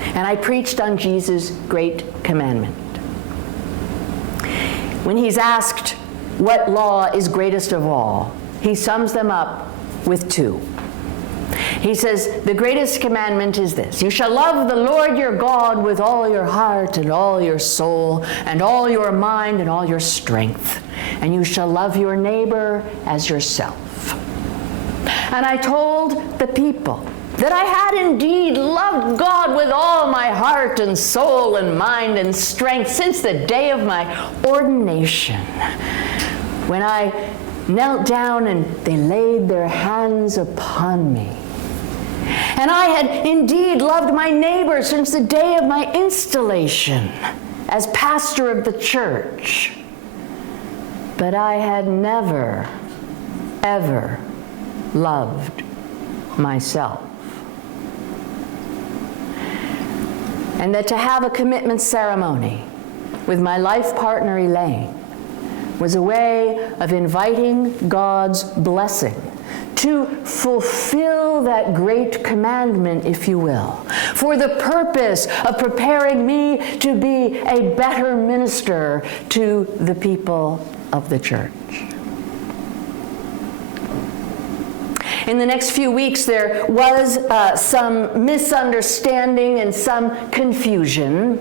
and I preached on Jesus' great commandment. When he's asked what law is greatest of all, he sums them up with two. He says, the greatest commandment is this: you shall love the Lord your God with all your heart and all your soul and all your mind and all your strength, and you shall love your neighbor as yourself. And I told the people that I had indeed loved God with all my heart and soul and mind and strength since the day of my ordination, when I knelt down and they laid their hands upon me. And I had indeed loved my neighbor since the day of my installation as pastor of the church. But I had never, ever loved myself. And that to have a commitment ceremony with my life partner Elaine was a way of inviting God's blessing to fulfill that great commandment, if you will, for the purpose of preparing me to be a better minister to the people of the church. In the next few weeks, there was some misunderstanding and some confusion.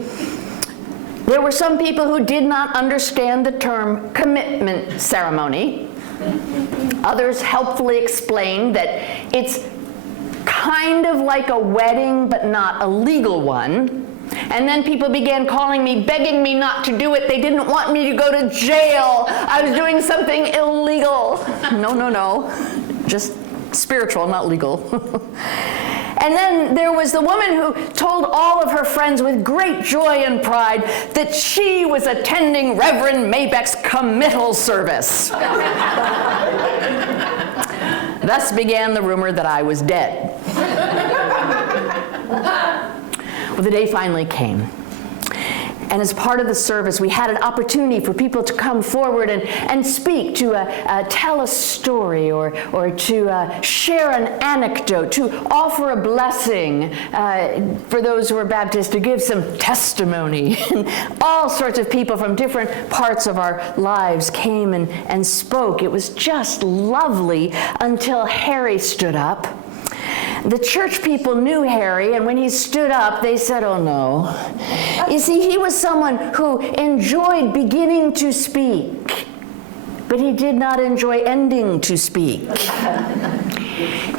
There were some people who did not understand the term commitment ceremony. Others helpfully explained that it's kind of like a wedding, but not a legal one. And then people began calling me, begging me not to do it. They didn't want me to go to jail. I was doing something illegal. No. Just spiritual, not legal. And then there was the woman who told all of her friends with great joy and pride that she was attending Reverend Maybeck's committal service. Thus began the rumor that I was dead. Well, the day finally came. And as part of the service, we had an opportunity for people to come forward and speak, to tell a story or to share an anecdote, to offer a blessing for those who are Baptist, to give some testimony. And all sorts of people from different parts of our lives came and spoke. It was just lovely until Harry stood up. The church people knew Harry, and when he stood up, they said, oh no. You see, he was someone who enjoyed beginning to speak, but he did not enjoy ending to speak.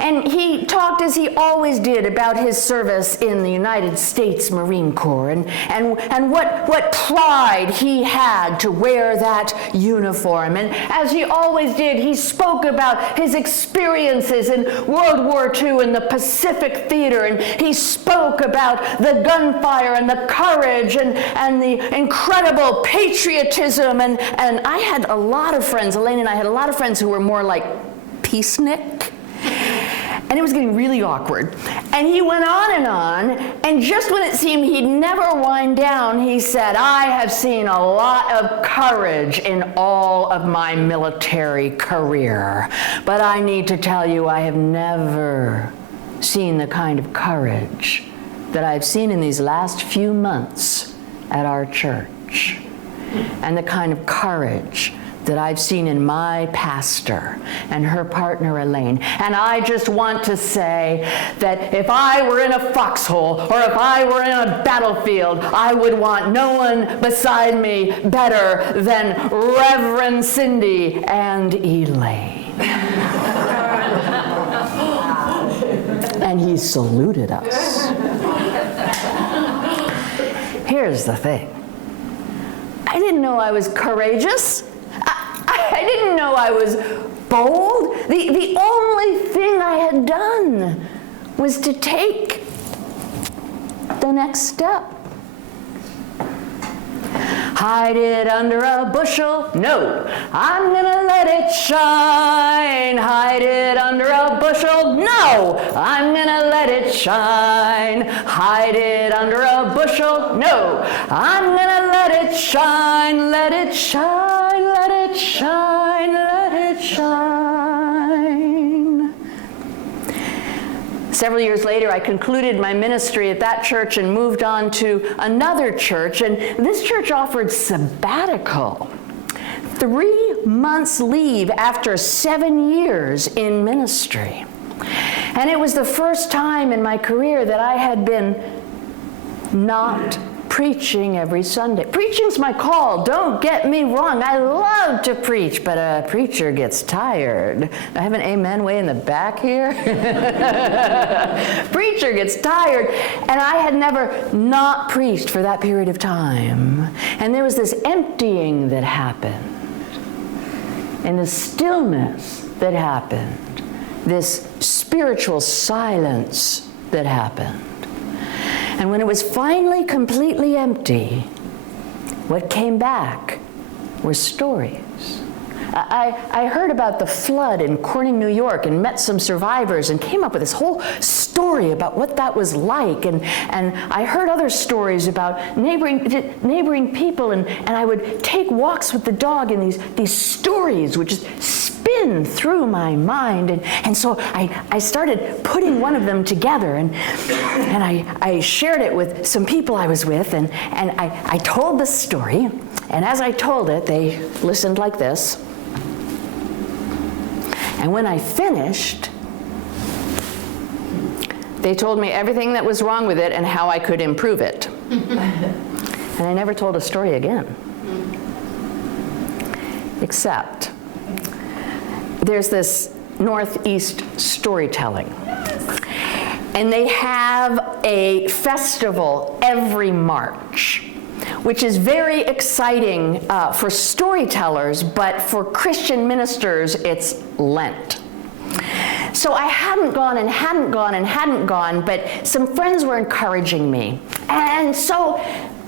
And he talked, as he always did, about his service in the United States Marine Corps and what pride he had to wear that uniform. And as he always did, he spoke about his experiences in World War II in the Pacific Theater, and he spoke about the gunfire and the courage and the incredible patriotism. And I had a lot of friends, Elaine and I had a lot of friends who were more like peacenik. And it was getting really awkward. And he went on, and just when it seemed he'd never wind down, he said, I have seen a lot of courage in all of my military career, but I need to tell you, I have never seen the kind of courage that I've seen in these last few months at our church, and the kind of courage that I've seen in my pastor and her partner Elaine. And I just want to say that if I were in a foxhole or if I were in a battlefield, I would want no one beside me better than Reverend Cindy and Elaine. And he saluted us. Here's the thing. I didn't know I was courageous. I didn't know I was bold. The only thing I had done was to take the next step. Hide it under a bushel? No, I'm gonna let it shine. Hide it under a bushel? No, I'm gonna let it shine. Hide it under a bushel? No, I'm gonna let it shine. Let it shine, let it shine, let it shine. Several years later, I concluded my ministry at that church and moved on to another church, and this church offered sabbatical. 3 months leave after 7 years in ministry. And it was the first time in my career that I had been not preaching every Sunday. Preaching's my call, don't get me wrong. I love to preach, but a preacher gets tired. I have an amen way in the back here. Preacher gets tired, and I had never not preached for that period of time. And there was this emptying that happened, and the stillness that happened, this spiritual silence that happened. And when it was finally completely empty, what came back were stories. I heard about the flood in Corning, New York, and met some survivors and came up with this whole story about what that was like. And I heard other stories about neighboring people, and I would take walks with the dog, and these stories would just spin through my mind. And so I started putting one of them together, and I shared it with some people I was with, and I told the story. And as I told it, they listened like this. And when I finished, they told me everything that was wrong with it and how I could improve it. And I never told a story again. Except, there's this Northeast storytelling. And they have a festival every March, which is very exciting for storytellers, but for Christian ministers, it's Lent. So I hadn't gone, but some friends were encouraging me. And so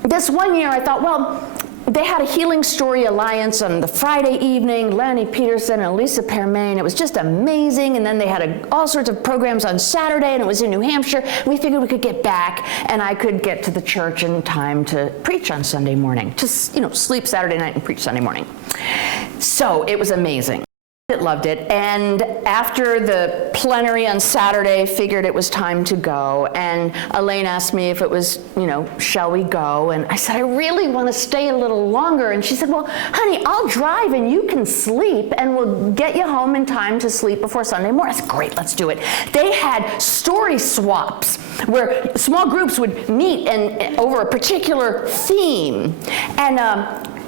this one year I thought, well, they had a Healing Story Alliance on the Friday evening, Lanny Peterson and Lisa Permain. It was just amazing. And then they had all sorts of programs on Saturday, and it was in New Hampshire. We figured we could get back, and I could get to the church in time to preach on Sunday morning. Just, sleep Saturday night and preach Sunday morning. So it was amazing. Loved it. And after the plenary on Saturday, figured it was time to go. And Elaine asked me if it was, shall we go? And I said, I really want to stay a little longer. And she said, well, honey, I'll drive and you can sleep, and we'll get you home in time to sleep before Sunday morning. I said, great, let's do it. They had story swaps where small groups would meet and over a particular theme. And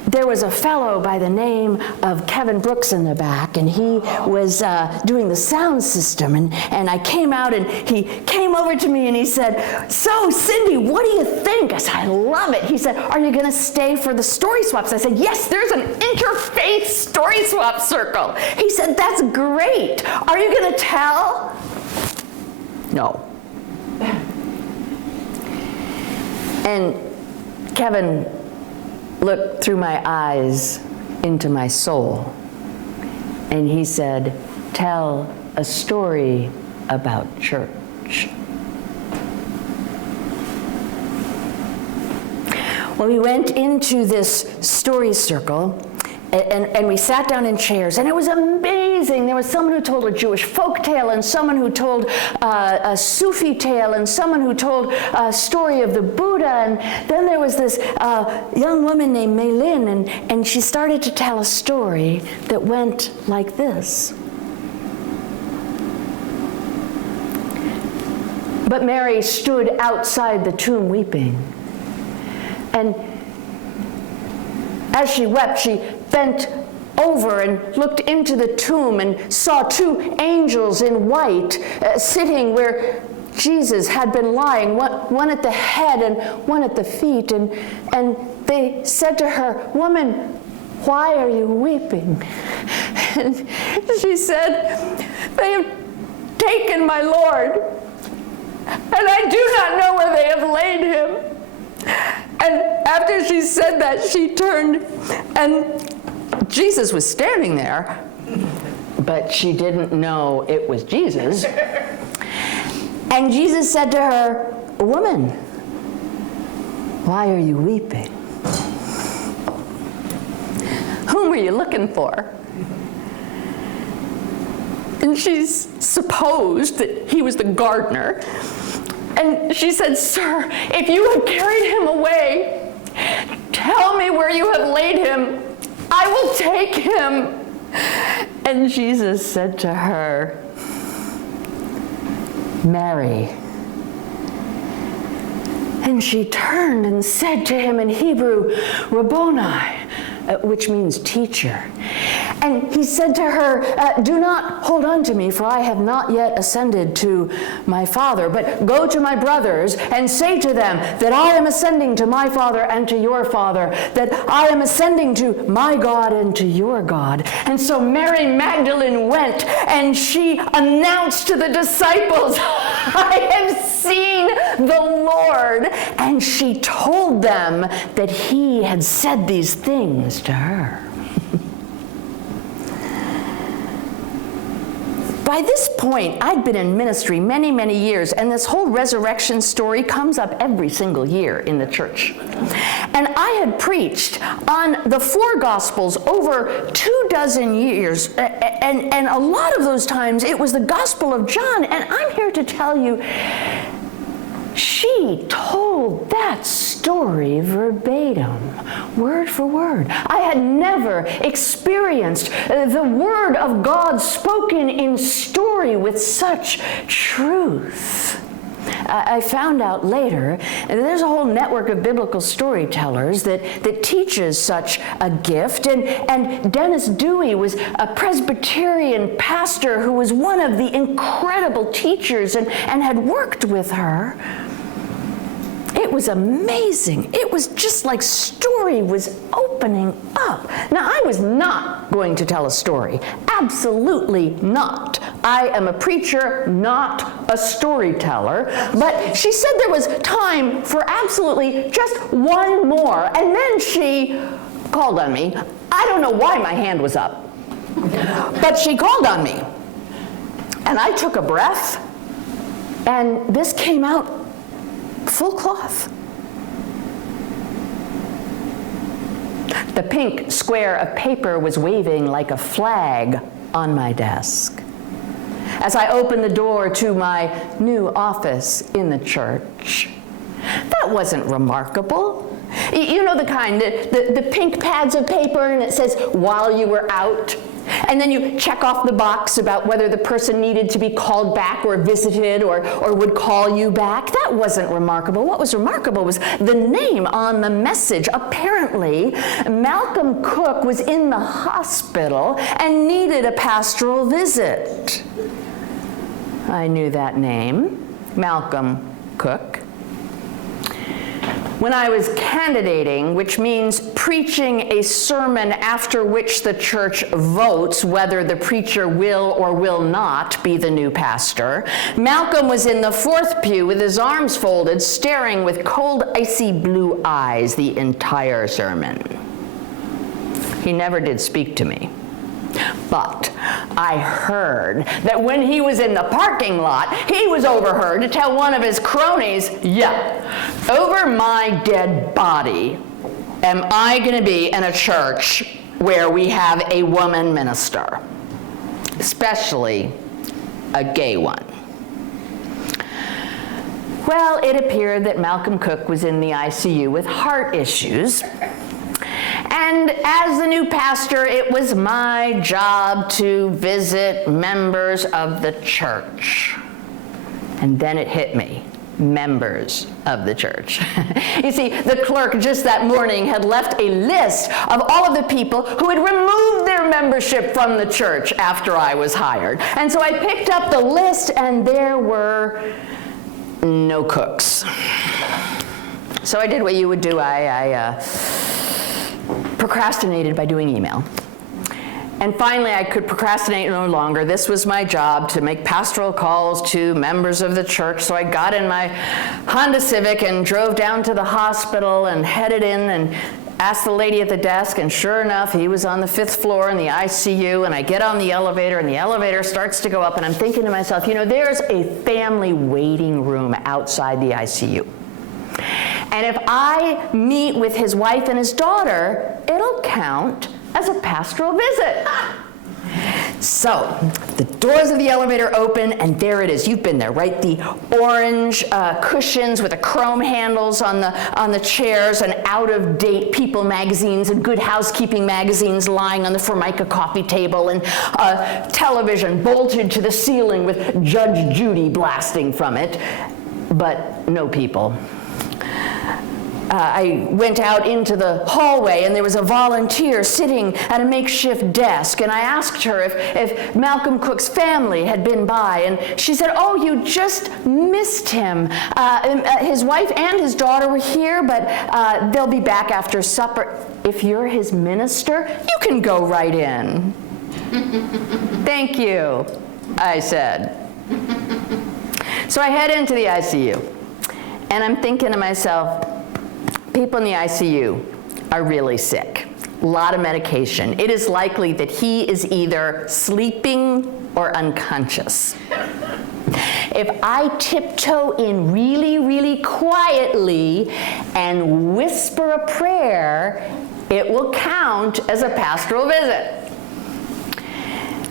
there was a fellow by the name of Kevin Brooks in the back, and he was doing the sound system. And I came out, and he came over to me, and he said, so, Cindy, what do you think? I said, I love it. He said, are you going to stay for the story swaps? I said, yes, there's an interfaith story swap circle. He said, that's great. Are you going to tell? No. And Kevin looked through my eyes into my soul, and he said, tell a story about church. Well, we went into this story circle, and we sat down in chairs, and it was amazing. There was someone who told a Jewish folk tale, and someone who told a Sufi tale, and someone who told a story of the Buddha. And then there was this young woman named Maylin, and she started to tell a story that went like this. But Mary stood outside the tomb weeping. And as she wept, she bent over and looked into the tomb and saw 2 angels in white sitting where Jesus had been lying, one at the head and one at the feet. And they said to her, woman, why are you weeping? And she said, they have taken my Lord, and I do not know where they have laid him. And after she said that, she turned, and Jesus was standing there, but she didn't know it was Jesus. And Jesus said to her, woman, why are you weeping? Whom are you looking for? And she supposed that he was the gardener. And she said, "Sir, if you have carried him away, tell me where you have laid him. I will take him." And Jesus said to her, "Mary." And she turned and said to him in Hebrew, "Rabboni," which means teacher. And he said to her, "Do not hold on to me, for I have not yet ascended to my Father, but go to my brothers and say to them that I am ascending to my Father and to your Father, that I am ascending to my God and to your God." And so Mary Magdalene went and she announced to the disciples, "I have seen the Lord." And she told them that he had said these things to her. By this point, I'd been in ministry many, many years, and this whole resurrection story comes up every single year in the church. And I had preached on the 4 Gospels over 24 years, and a lot of those times it was the Gospel of John, and I'm here to tell you, she told that story verbatim, word for word. I had never experienced the Word of God spoken in story with such truth. I found out later, and there's a whole network of biblical storytellers that teaches such a gift. And Dennis Dewey was a Presbyterian pastor who was one of the incredible teachers and had worked with her. It was amazing. It was just like story was opening up. Now, I was not going to tell a story. Absolutely not. I am a preacher, not a storyteller. But she said there was time for absolutely just one more. And then she called on me. I don't know why my hand was up, but she called on me. And I took a breath, and this came out full cloth. The pink square of paper was waving like a flag on my desk as I opened the door to my new office in the church. That wasn't remarkable. You know the kind, the pink pads of paper, and it says, "While you were out." And then you check off the box about whether the person needed to be called back or visited or would call you back. That wasn't remarkable. What was remarkable was the name on the message. Apparently, Malcolm Cook was in the hospital and needed a pastoral visit. I knew that name, Malcolm Cook. When I was candidating, which means preaching a sermon after which the church votes whether the preacher will or will not be the new pastor, Malcolm was in the 4th pew with his arms folded, staring with cold, icy blue eyes the entire sermon. He never did speak to me. But I heard that when he was in the parking lot, he was overheard to tell one of his cronies, "Yeah, over my dead body am I going to be in a church where we have a woman minister, especially a gay one." Well, it appeared that Malcolm Cook was in the ICU with heart issues. And as the new pastor, it was my job to visit members of the church. And then it hit me, members of the church. You see, the clerk just that morning had left a list of all of the people who had removed their membership from the church after I was hired. And so I picked up the list, and there were no cooks. So I did what you would do. I procrastinated by doing email. And finally, I could procrastinate no longer. This was my job, to make pastoral calls to members of the church. So I got in my Honda Civic and drove down to the hospital and headed in and asked the lady at the desk, and sure enough, he was on the 5th floor in the ICU, and I get on the elevator, and the elevator starts to go up, and I'm thinking to myself, you know, there's a family waiting room outside the ICU. And if I meet with his wife and his daughter, it'll count as a pastoral visit. So, the doors of the elevator open, and there it is. You've been there, right? The orange cushions with the chrome handles on the chairs, and out-of-date People magazines and Good Housekeeping magazines lying on the Formica coffee table, and television bolted to the ceiling with Judge Judy blasting from it, but no people. I went out into the hallway, and there was a volunteer sitting at a makeshift desk, and I asked her if Malcolm Cook's family had been by, and she said, "Oh, you just missed him. His wife and his daughter were here, but they'll be back after supper. If you're his minister, you can go right in." "Thank you," I said. So I head into the ICU, and I'm thinking to myself, people in the ICU are really sick. A lot of medication. It is likely that he is either sleeping or unconscious. If I tiptoe in really, really quietly and whisper a prayer, it will count as a pastoral visit.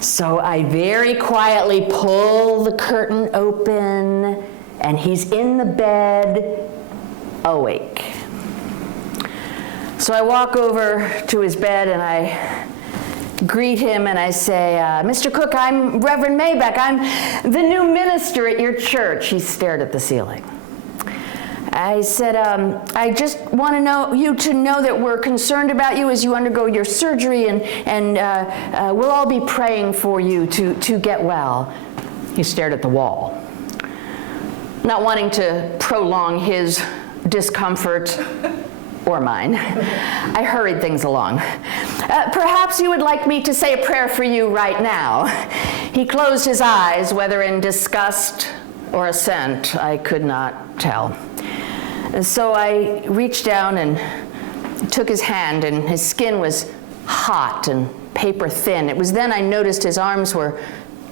So I very quietly pull the curtain open, and he's in the bed, awake. So I walk over to his bed, and I greet him, and I say, "Mr. Cook, I'm Reverend Maybeck. I'm the new minister at your church." He stared at the ceiling. I said, "I just want you to know that we're concerned about you as you undergo your surgery, and we'll all be praying for you to get well." He stared at the wall. Not wanting to prolong his discomfort or mine, I hurried things along. "Perhaps you would like me to say a prayer for you right now." He closed his eyes, whether in disgust or assent, I could not tell. So I reached down and took his hand, and his skin was hot and paper thin. It was then I noticed his arms were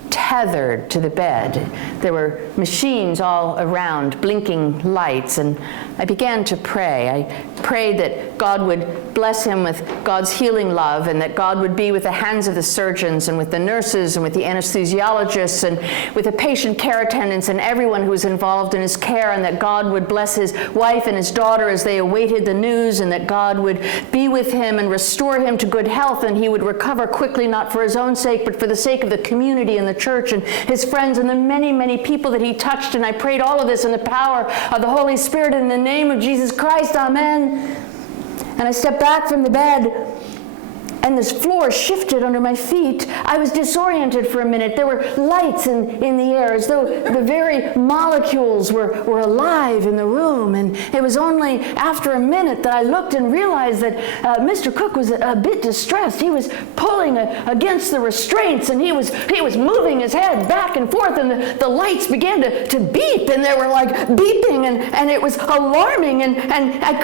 tethered to the bed. There were machines all around, blinking lights, and I began to pray. I prayed that God would bless him with God's healing love, and that God would be with the hands of the surgeons and with the nurses and with the anesthesiologists and with the patient care attendants and everyone who was involved in his care, and that God would bless his wife and his daughter as they awaited the news, and that God would be with him and restore him to good health, and he would recover quickly, not for his own sake, but for the sake of the community and the church and his friends and the many, many people that he touched. And I prayed all of this in the power of the Holy Spirit in the name of Jesus Christ. Amen. And I stepped back from the bed, and this floor shifted under my feet. I was disoriented for a minute. There were lights in the air, as though the very molecules were alive in the room. And it was only after a minute that I looked and realized that Mr. Cook was a bit distressed. He was pulling against the restraints, and he was moving his head back and forth, and the lights began to beep, and they were like beeping, and it was alarming, and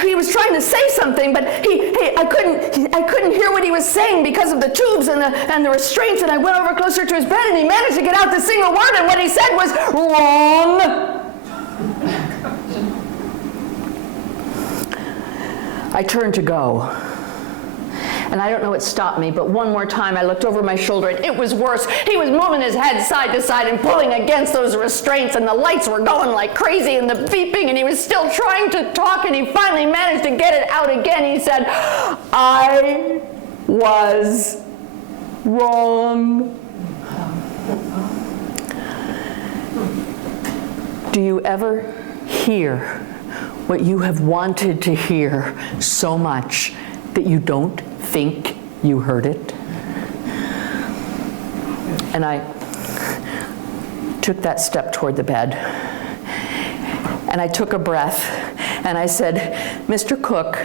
he was trying to say something, but I couldn't hear what he was saying because of the tubes and the restraints. And I went over closer to his bed, and he managed to get out the single word, and what he said was wrong. I turned to go, and I don't know what stopped me, but one more time I looked over my shoulder, and it was worse. He was moving his head side to side and pulling against those restraints, and the lights were going like crazy and the beeping, and he was still trying to talk, and he finally managed to get it out again. He said, "I was wrong." Do you ever hear what you have wanted to hear so much that you don't think you heard it? And I took that step toward the bed, and I took a breath, and I said, "Mr. Cook,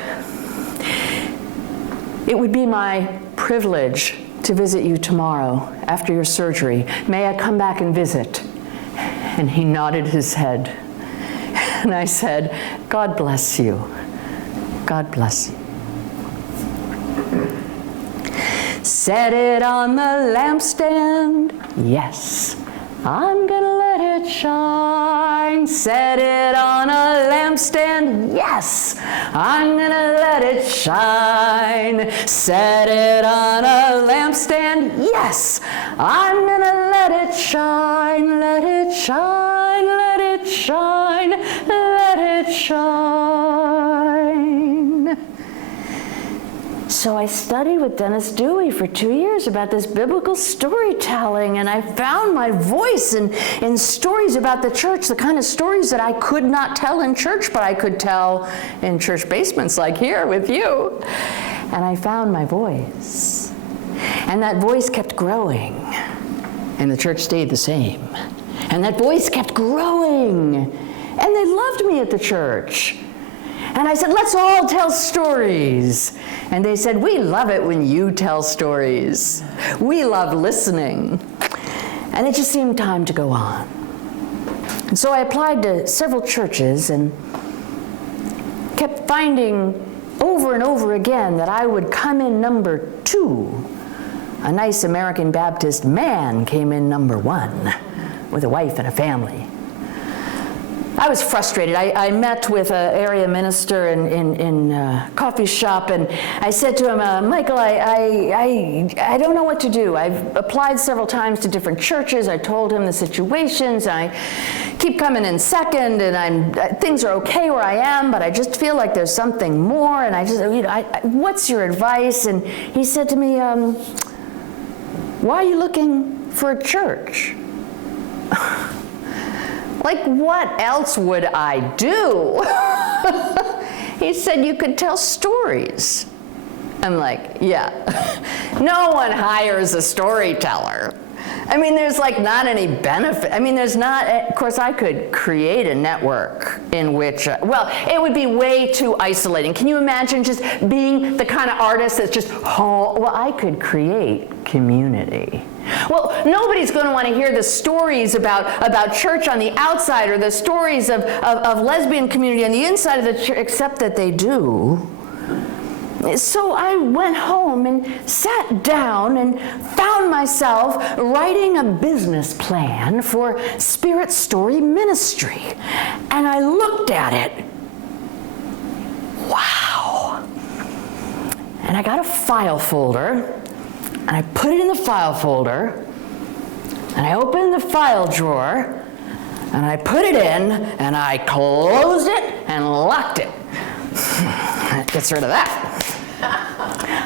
it would be my privilege to visit you tomorrow after your surgery. May I come back and visit?" And he nodded his head. And I said, "God bless you. God bless you." Set it on the lampstand. Yes, I'm gonna let it shine. shine. Set it on a lampstand. Yes, I'm gonna let it shine. Set it on a lampstand. Yes, I'm gonna let it shine. Let it shine. Let it shine. Let it shine. So I studied with Dennis Dewey for 2 years about this biblical storytelling, and I found my voice in stories about the church, the kind of stories that I could not tell in church, but I could tell in church basements like here with you. And I found my voice. And that voice kept growing, and the church stayed the same. And that voice kept growing, and they loved me at the church. And I said, let's all tell stories. And they said, we love it when you tell stories. We love listening. And it just seemed time to go on. And so I applied to several churches and kept finding over and over again that I would come in number 2. A nice American Baptist man came in number 1 with a wife and a family. I was frustrated. I met with an area minister in a coffee shop, and I said to him, Michael, I don't know what to do. I've applied several times to different churches. I told him the situations. I keep coming in second, and things are okay where I am, but I just feel like there's something more, and what's your advice? And he said to me, why are you looking for a church? Like, what else would I do? He said, you could tell stories. I'm like, yeah. No one hires a storyteller. I mean, there's like not any benefit. I mean, there's not, of course, I could create a network in which, well, it would be way too isolating. Can you imagine just being the kind of artist that's just home? Well, I could create community. Well, nobody's going to want to hear the stories about church on the outside or the stories of lesbian community on the inside of the church, except that they do. So I went home and sat down and found myself writing a business plan for Spirit Story Ministry. And I looked at it. Wow. And I got a file folder, and I put it in the file folder, and I opened the file drawer, and I put it in, and I closed it and locked it. That gets rid of that.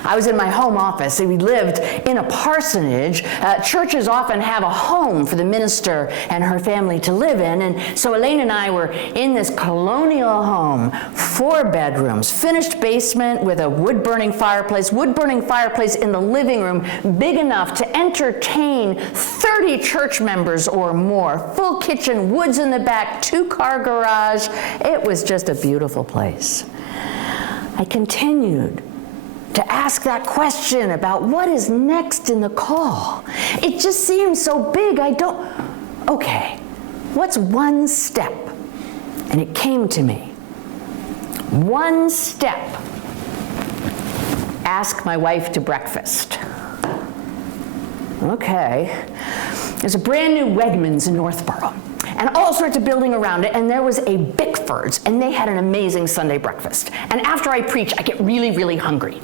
I was in my home office. We lived in a parsonage. Churches often have a home for the minister and her family to live in. And so Elaine and I were in this colonial home, 4 bedrooms, finished basement with a wood-burning fireplace in the living room, big enough to entertain 30 church members or more, full kitchen, woods in the back, 2-car garage. It was just a beautiful place. I continued to ask that question about what is next in the call. It just seems so big. Okay, what's one step? And it came to me. One step. Ask my wife to breakfast. Okay. There's a brand new Wegmans in Northborough, and all sorts of building around it, and there was a Bickford's, and they had an amazing Sunday breakfast. And after I preach, I get really, really hungry.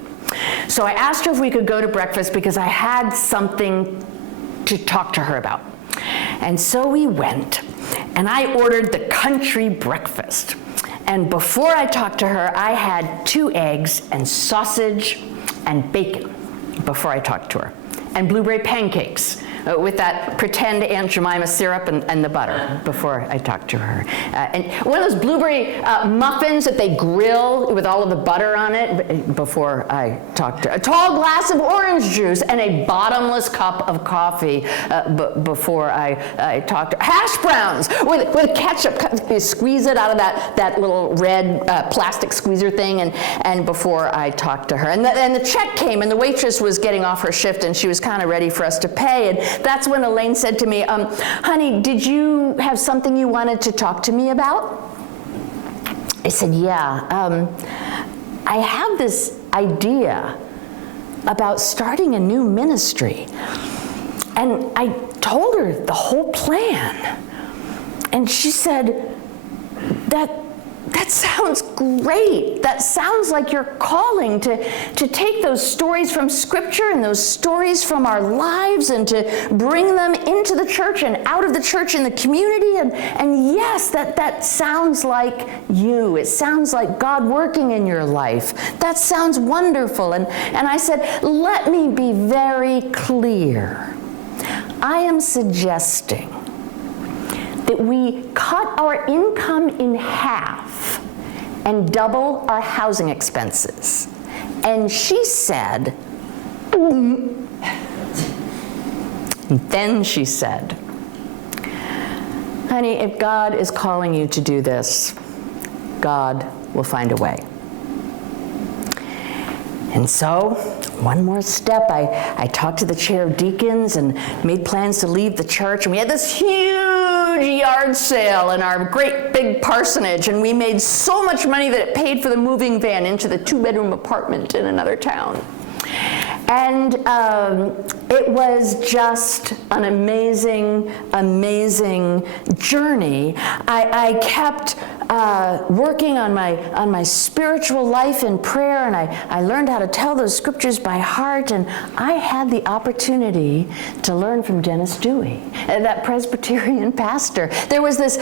So I asked her if we could go to breakfast because I had something to talk to her about. And so we went, and I ordered the country breakfast. And before I talked to her, I had 2 eggs and sausage and bacon before I talked to her, and blueberry pancakes with that pretend Aunt Jemima syrup and the butter before I talked to her. And one of those blueberry muffins that they grill with all of the butter on it before I talked to her. A tall glass of orange juice and a bottomless cup of coffee before I talked to her. Hash browns with ketchup. You squeeze it out of that little red plastic squeezer thing and before I talked to her. And the check came, and the waitress was getting off her shift, and she was kind of ready for us to pay. And that's when Elaine said to me, honey, did you have something you wanted to talk to me about? I said, yeah. I have this idea about starting a new ministry. And I told her the whole plan. And she said, that sounds great. That sounds like your calling to take those stories from Scripture and those stories from our lives and to bring them into the church and out of the church in the community. And yes, that sounds like you. It sounds like God working in your life. That sounds wonderful. And I said, let me be very clear. I am suggesting that we cut our income in half and double our housing expenses. And she said, and then she said, honey, if God is calling you to do this, God will find a way. And so, one more step, I talked to the chair of deacons and made plans to leave the church, and we had this huge yard sale in our great big parsonage, and we made so much money that it paid for the moving van into the 2-bedroom apartment in another town. And it was just an amazing, amazing journey. I kept working on my spiritual life in prayer, and I learned how to tell those scriptures by heart, and I had the opportunity to learn from Dennis Dewey, that Presbyterian pastor. There was this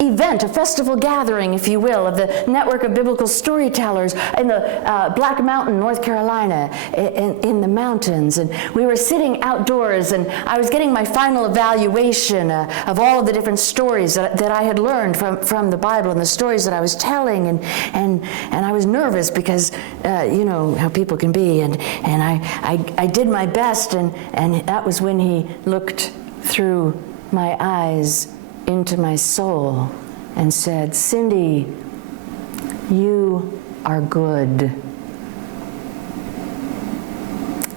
event, a festival gathering, if you will, of the network of biblical storytellers in the Black Mountain, North Carolina, in the mountains, and we were sitting outdoors, and I was getting my final evaluation of all of the different stories that I had learned from the Bible and the stories that I was telling, and I was nervous because you know how people can be, and I did my best, and that was when he looked through my eyes into my soul and said, Cindy, you are good.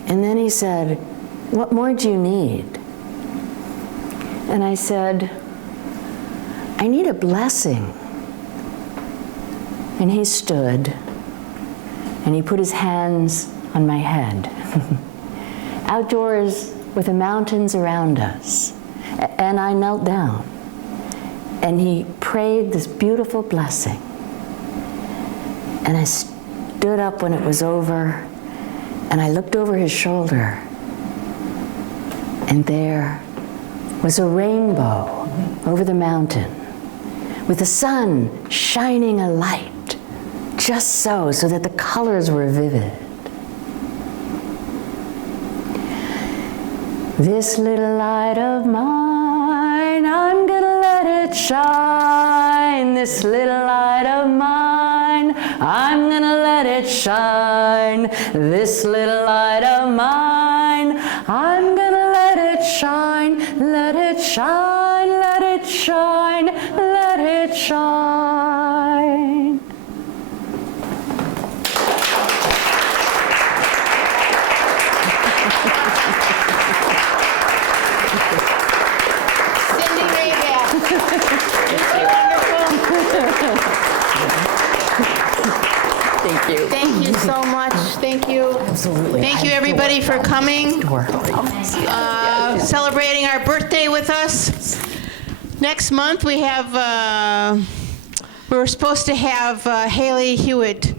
And then he said, what more do you need? And I said, I need a blessing. And he stood, and he put his hands on my head. Outdoors with the mountains around us. And I knelt down, and he prayed this beautiful blessing. And I stood up when it was over, and I looked over his shoulder, and there was a rainbow over the mountain with the sun shining a light, just so that the colors were vivid. This little light of mine, I'm gonna let it shine. This little light of mine, I'm gonna let it shine. This little light of mine, I'm gonna let it shine. Let it shine, let it shine, let it shine. Cindy Maybeck. Isn't it wonderful? Thank you. Thank you so much. Thank you. Absolutely. Thank you, everybody, for coming, celebrating our birthday with us. Next month, we have, we were supposed to have Haley Hewitt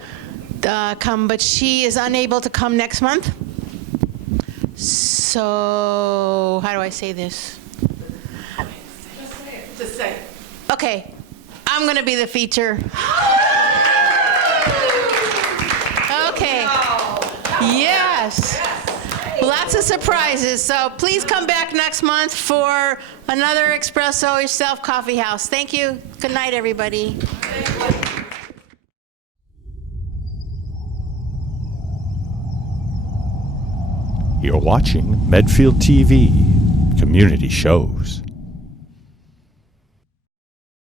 come, but she is unable to come next month. So, how do I say this? Just say it. Okay, I'm going to be the feature. Okay. Yes. Lots of surprises. So please come back next month for another Expresso Yourself Coffeehouse. Thank you. Good night, everybody. You're watching Medfield TV, community shows.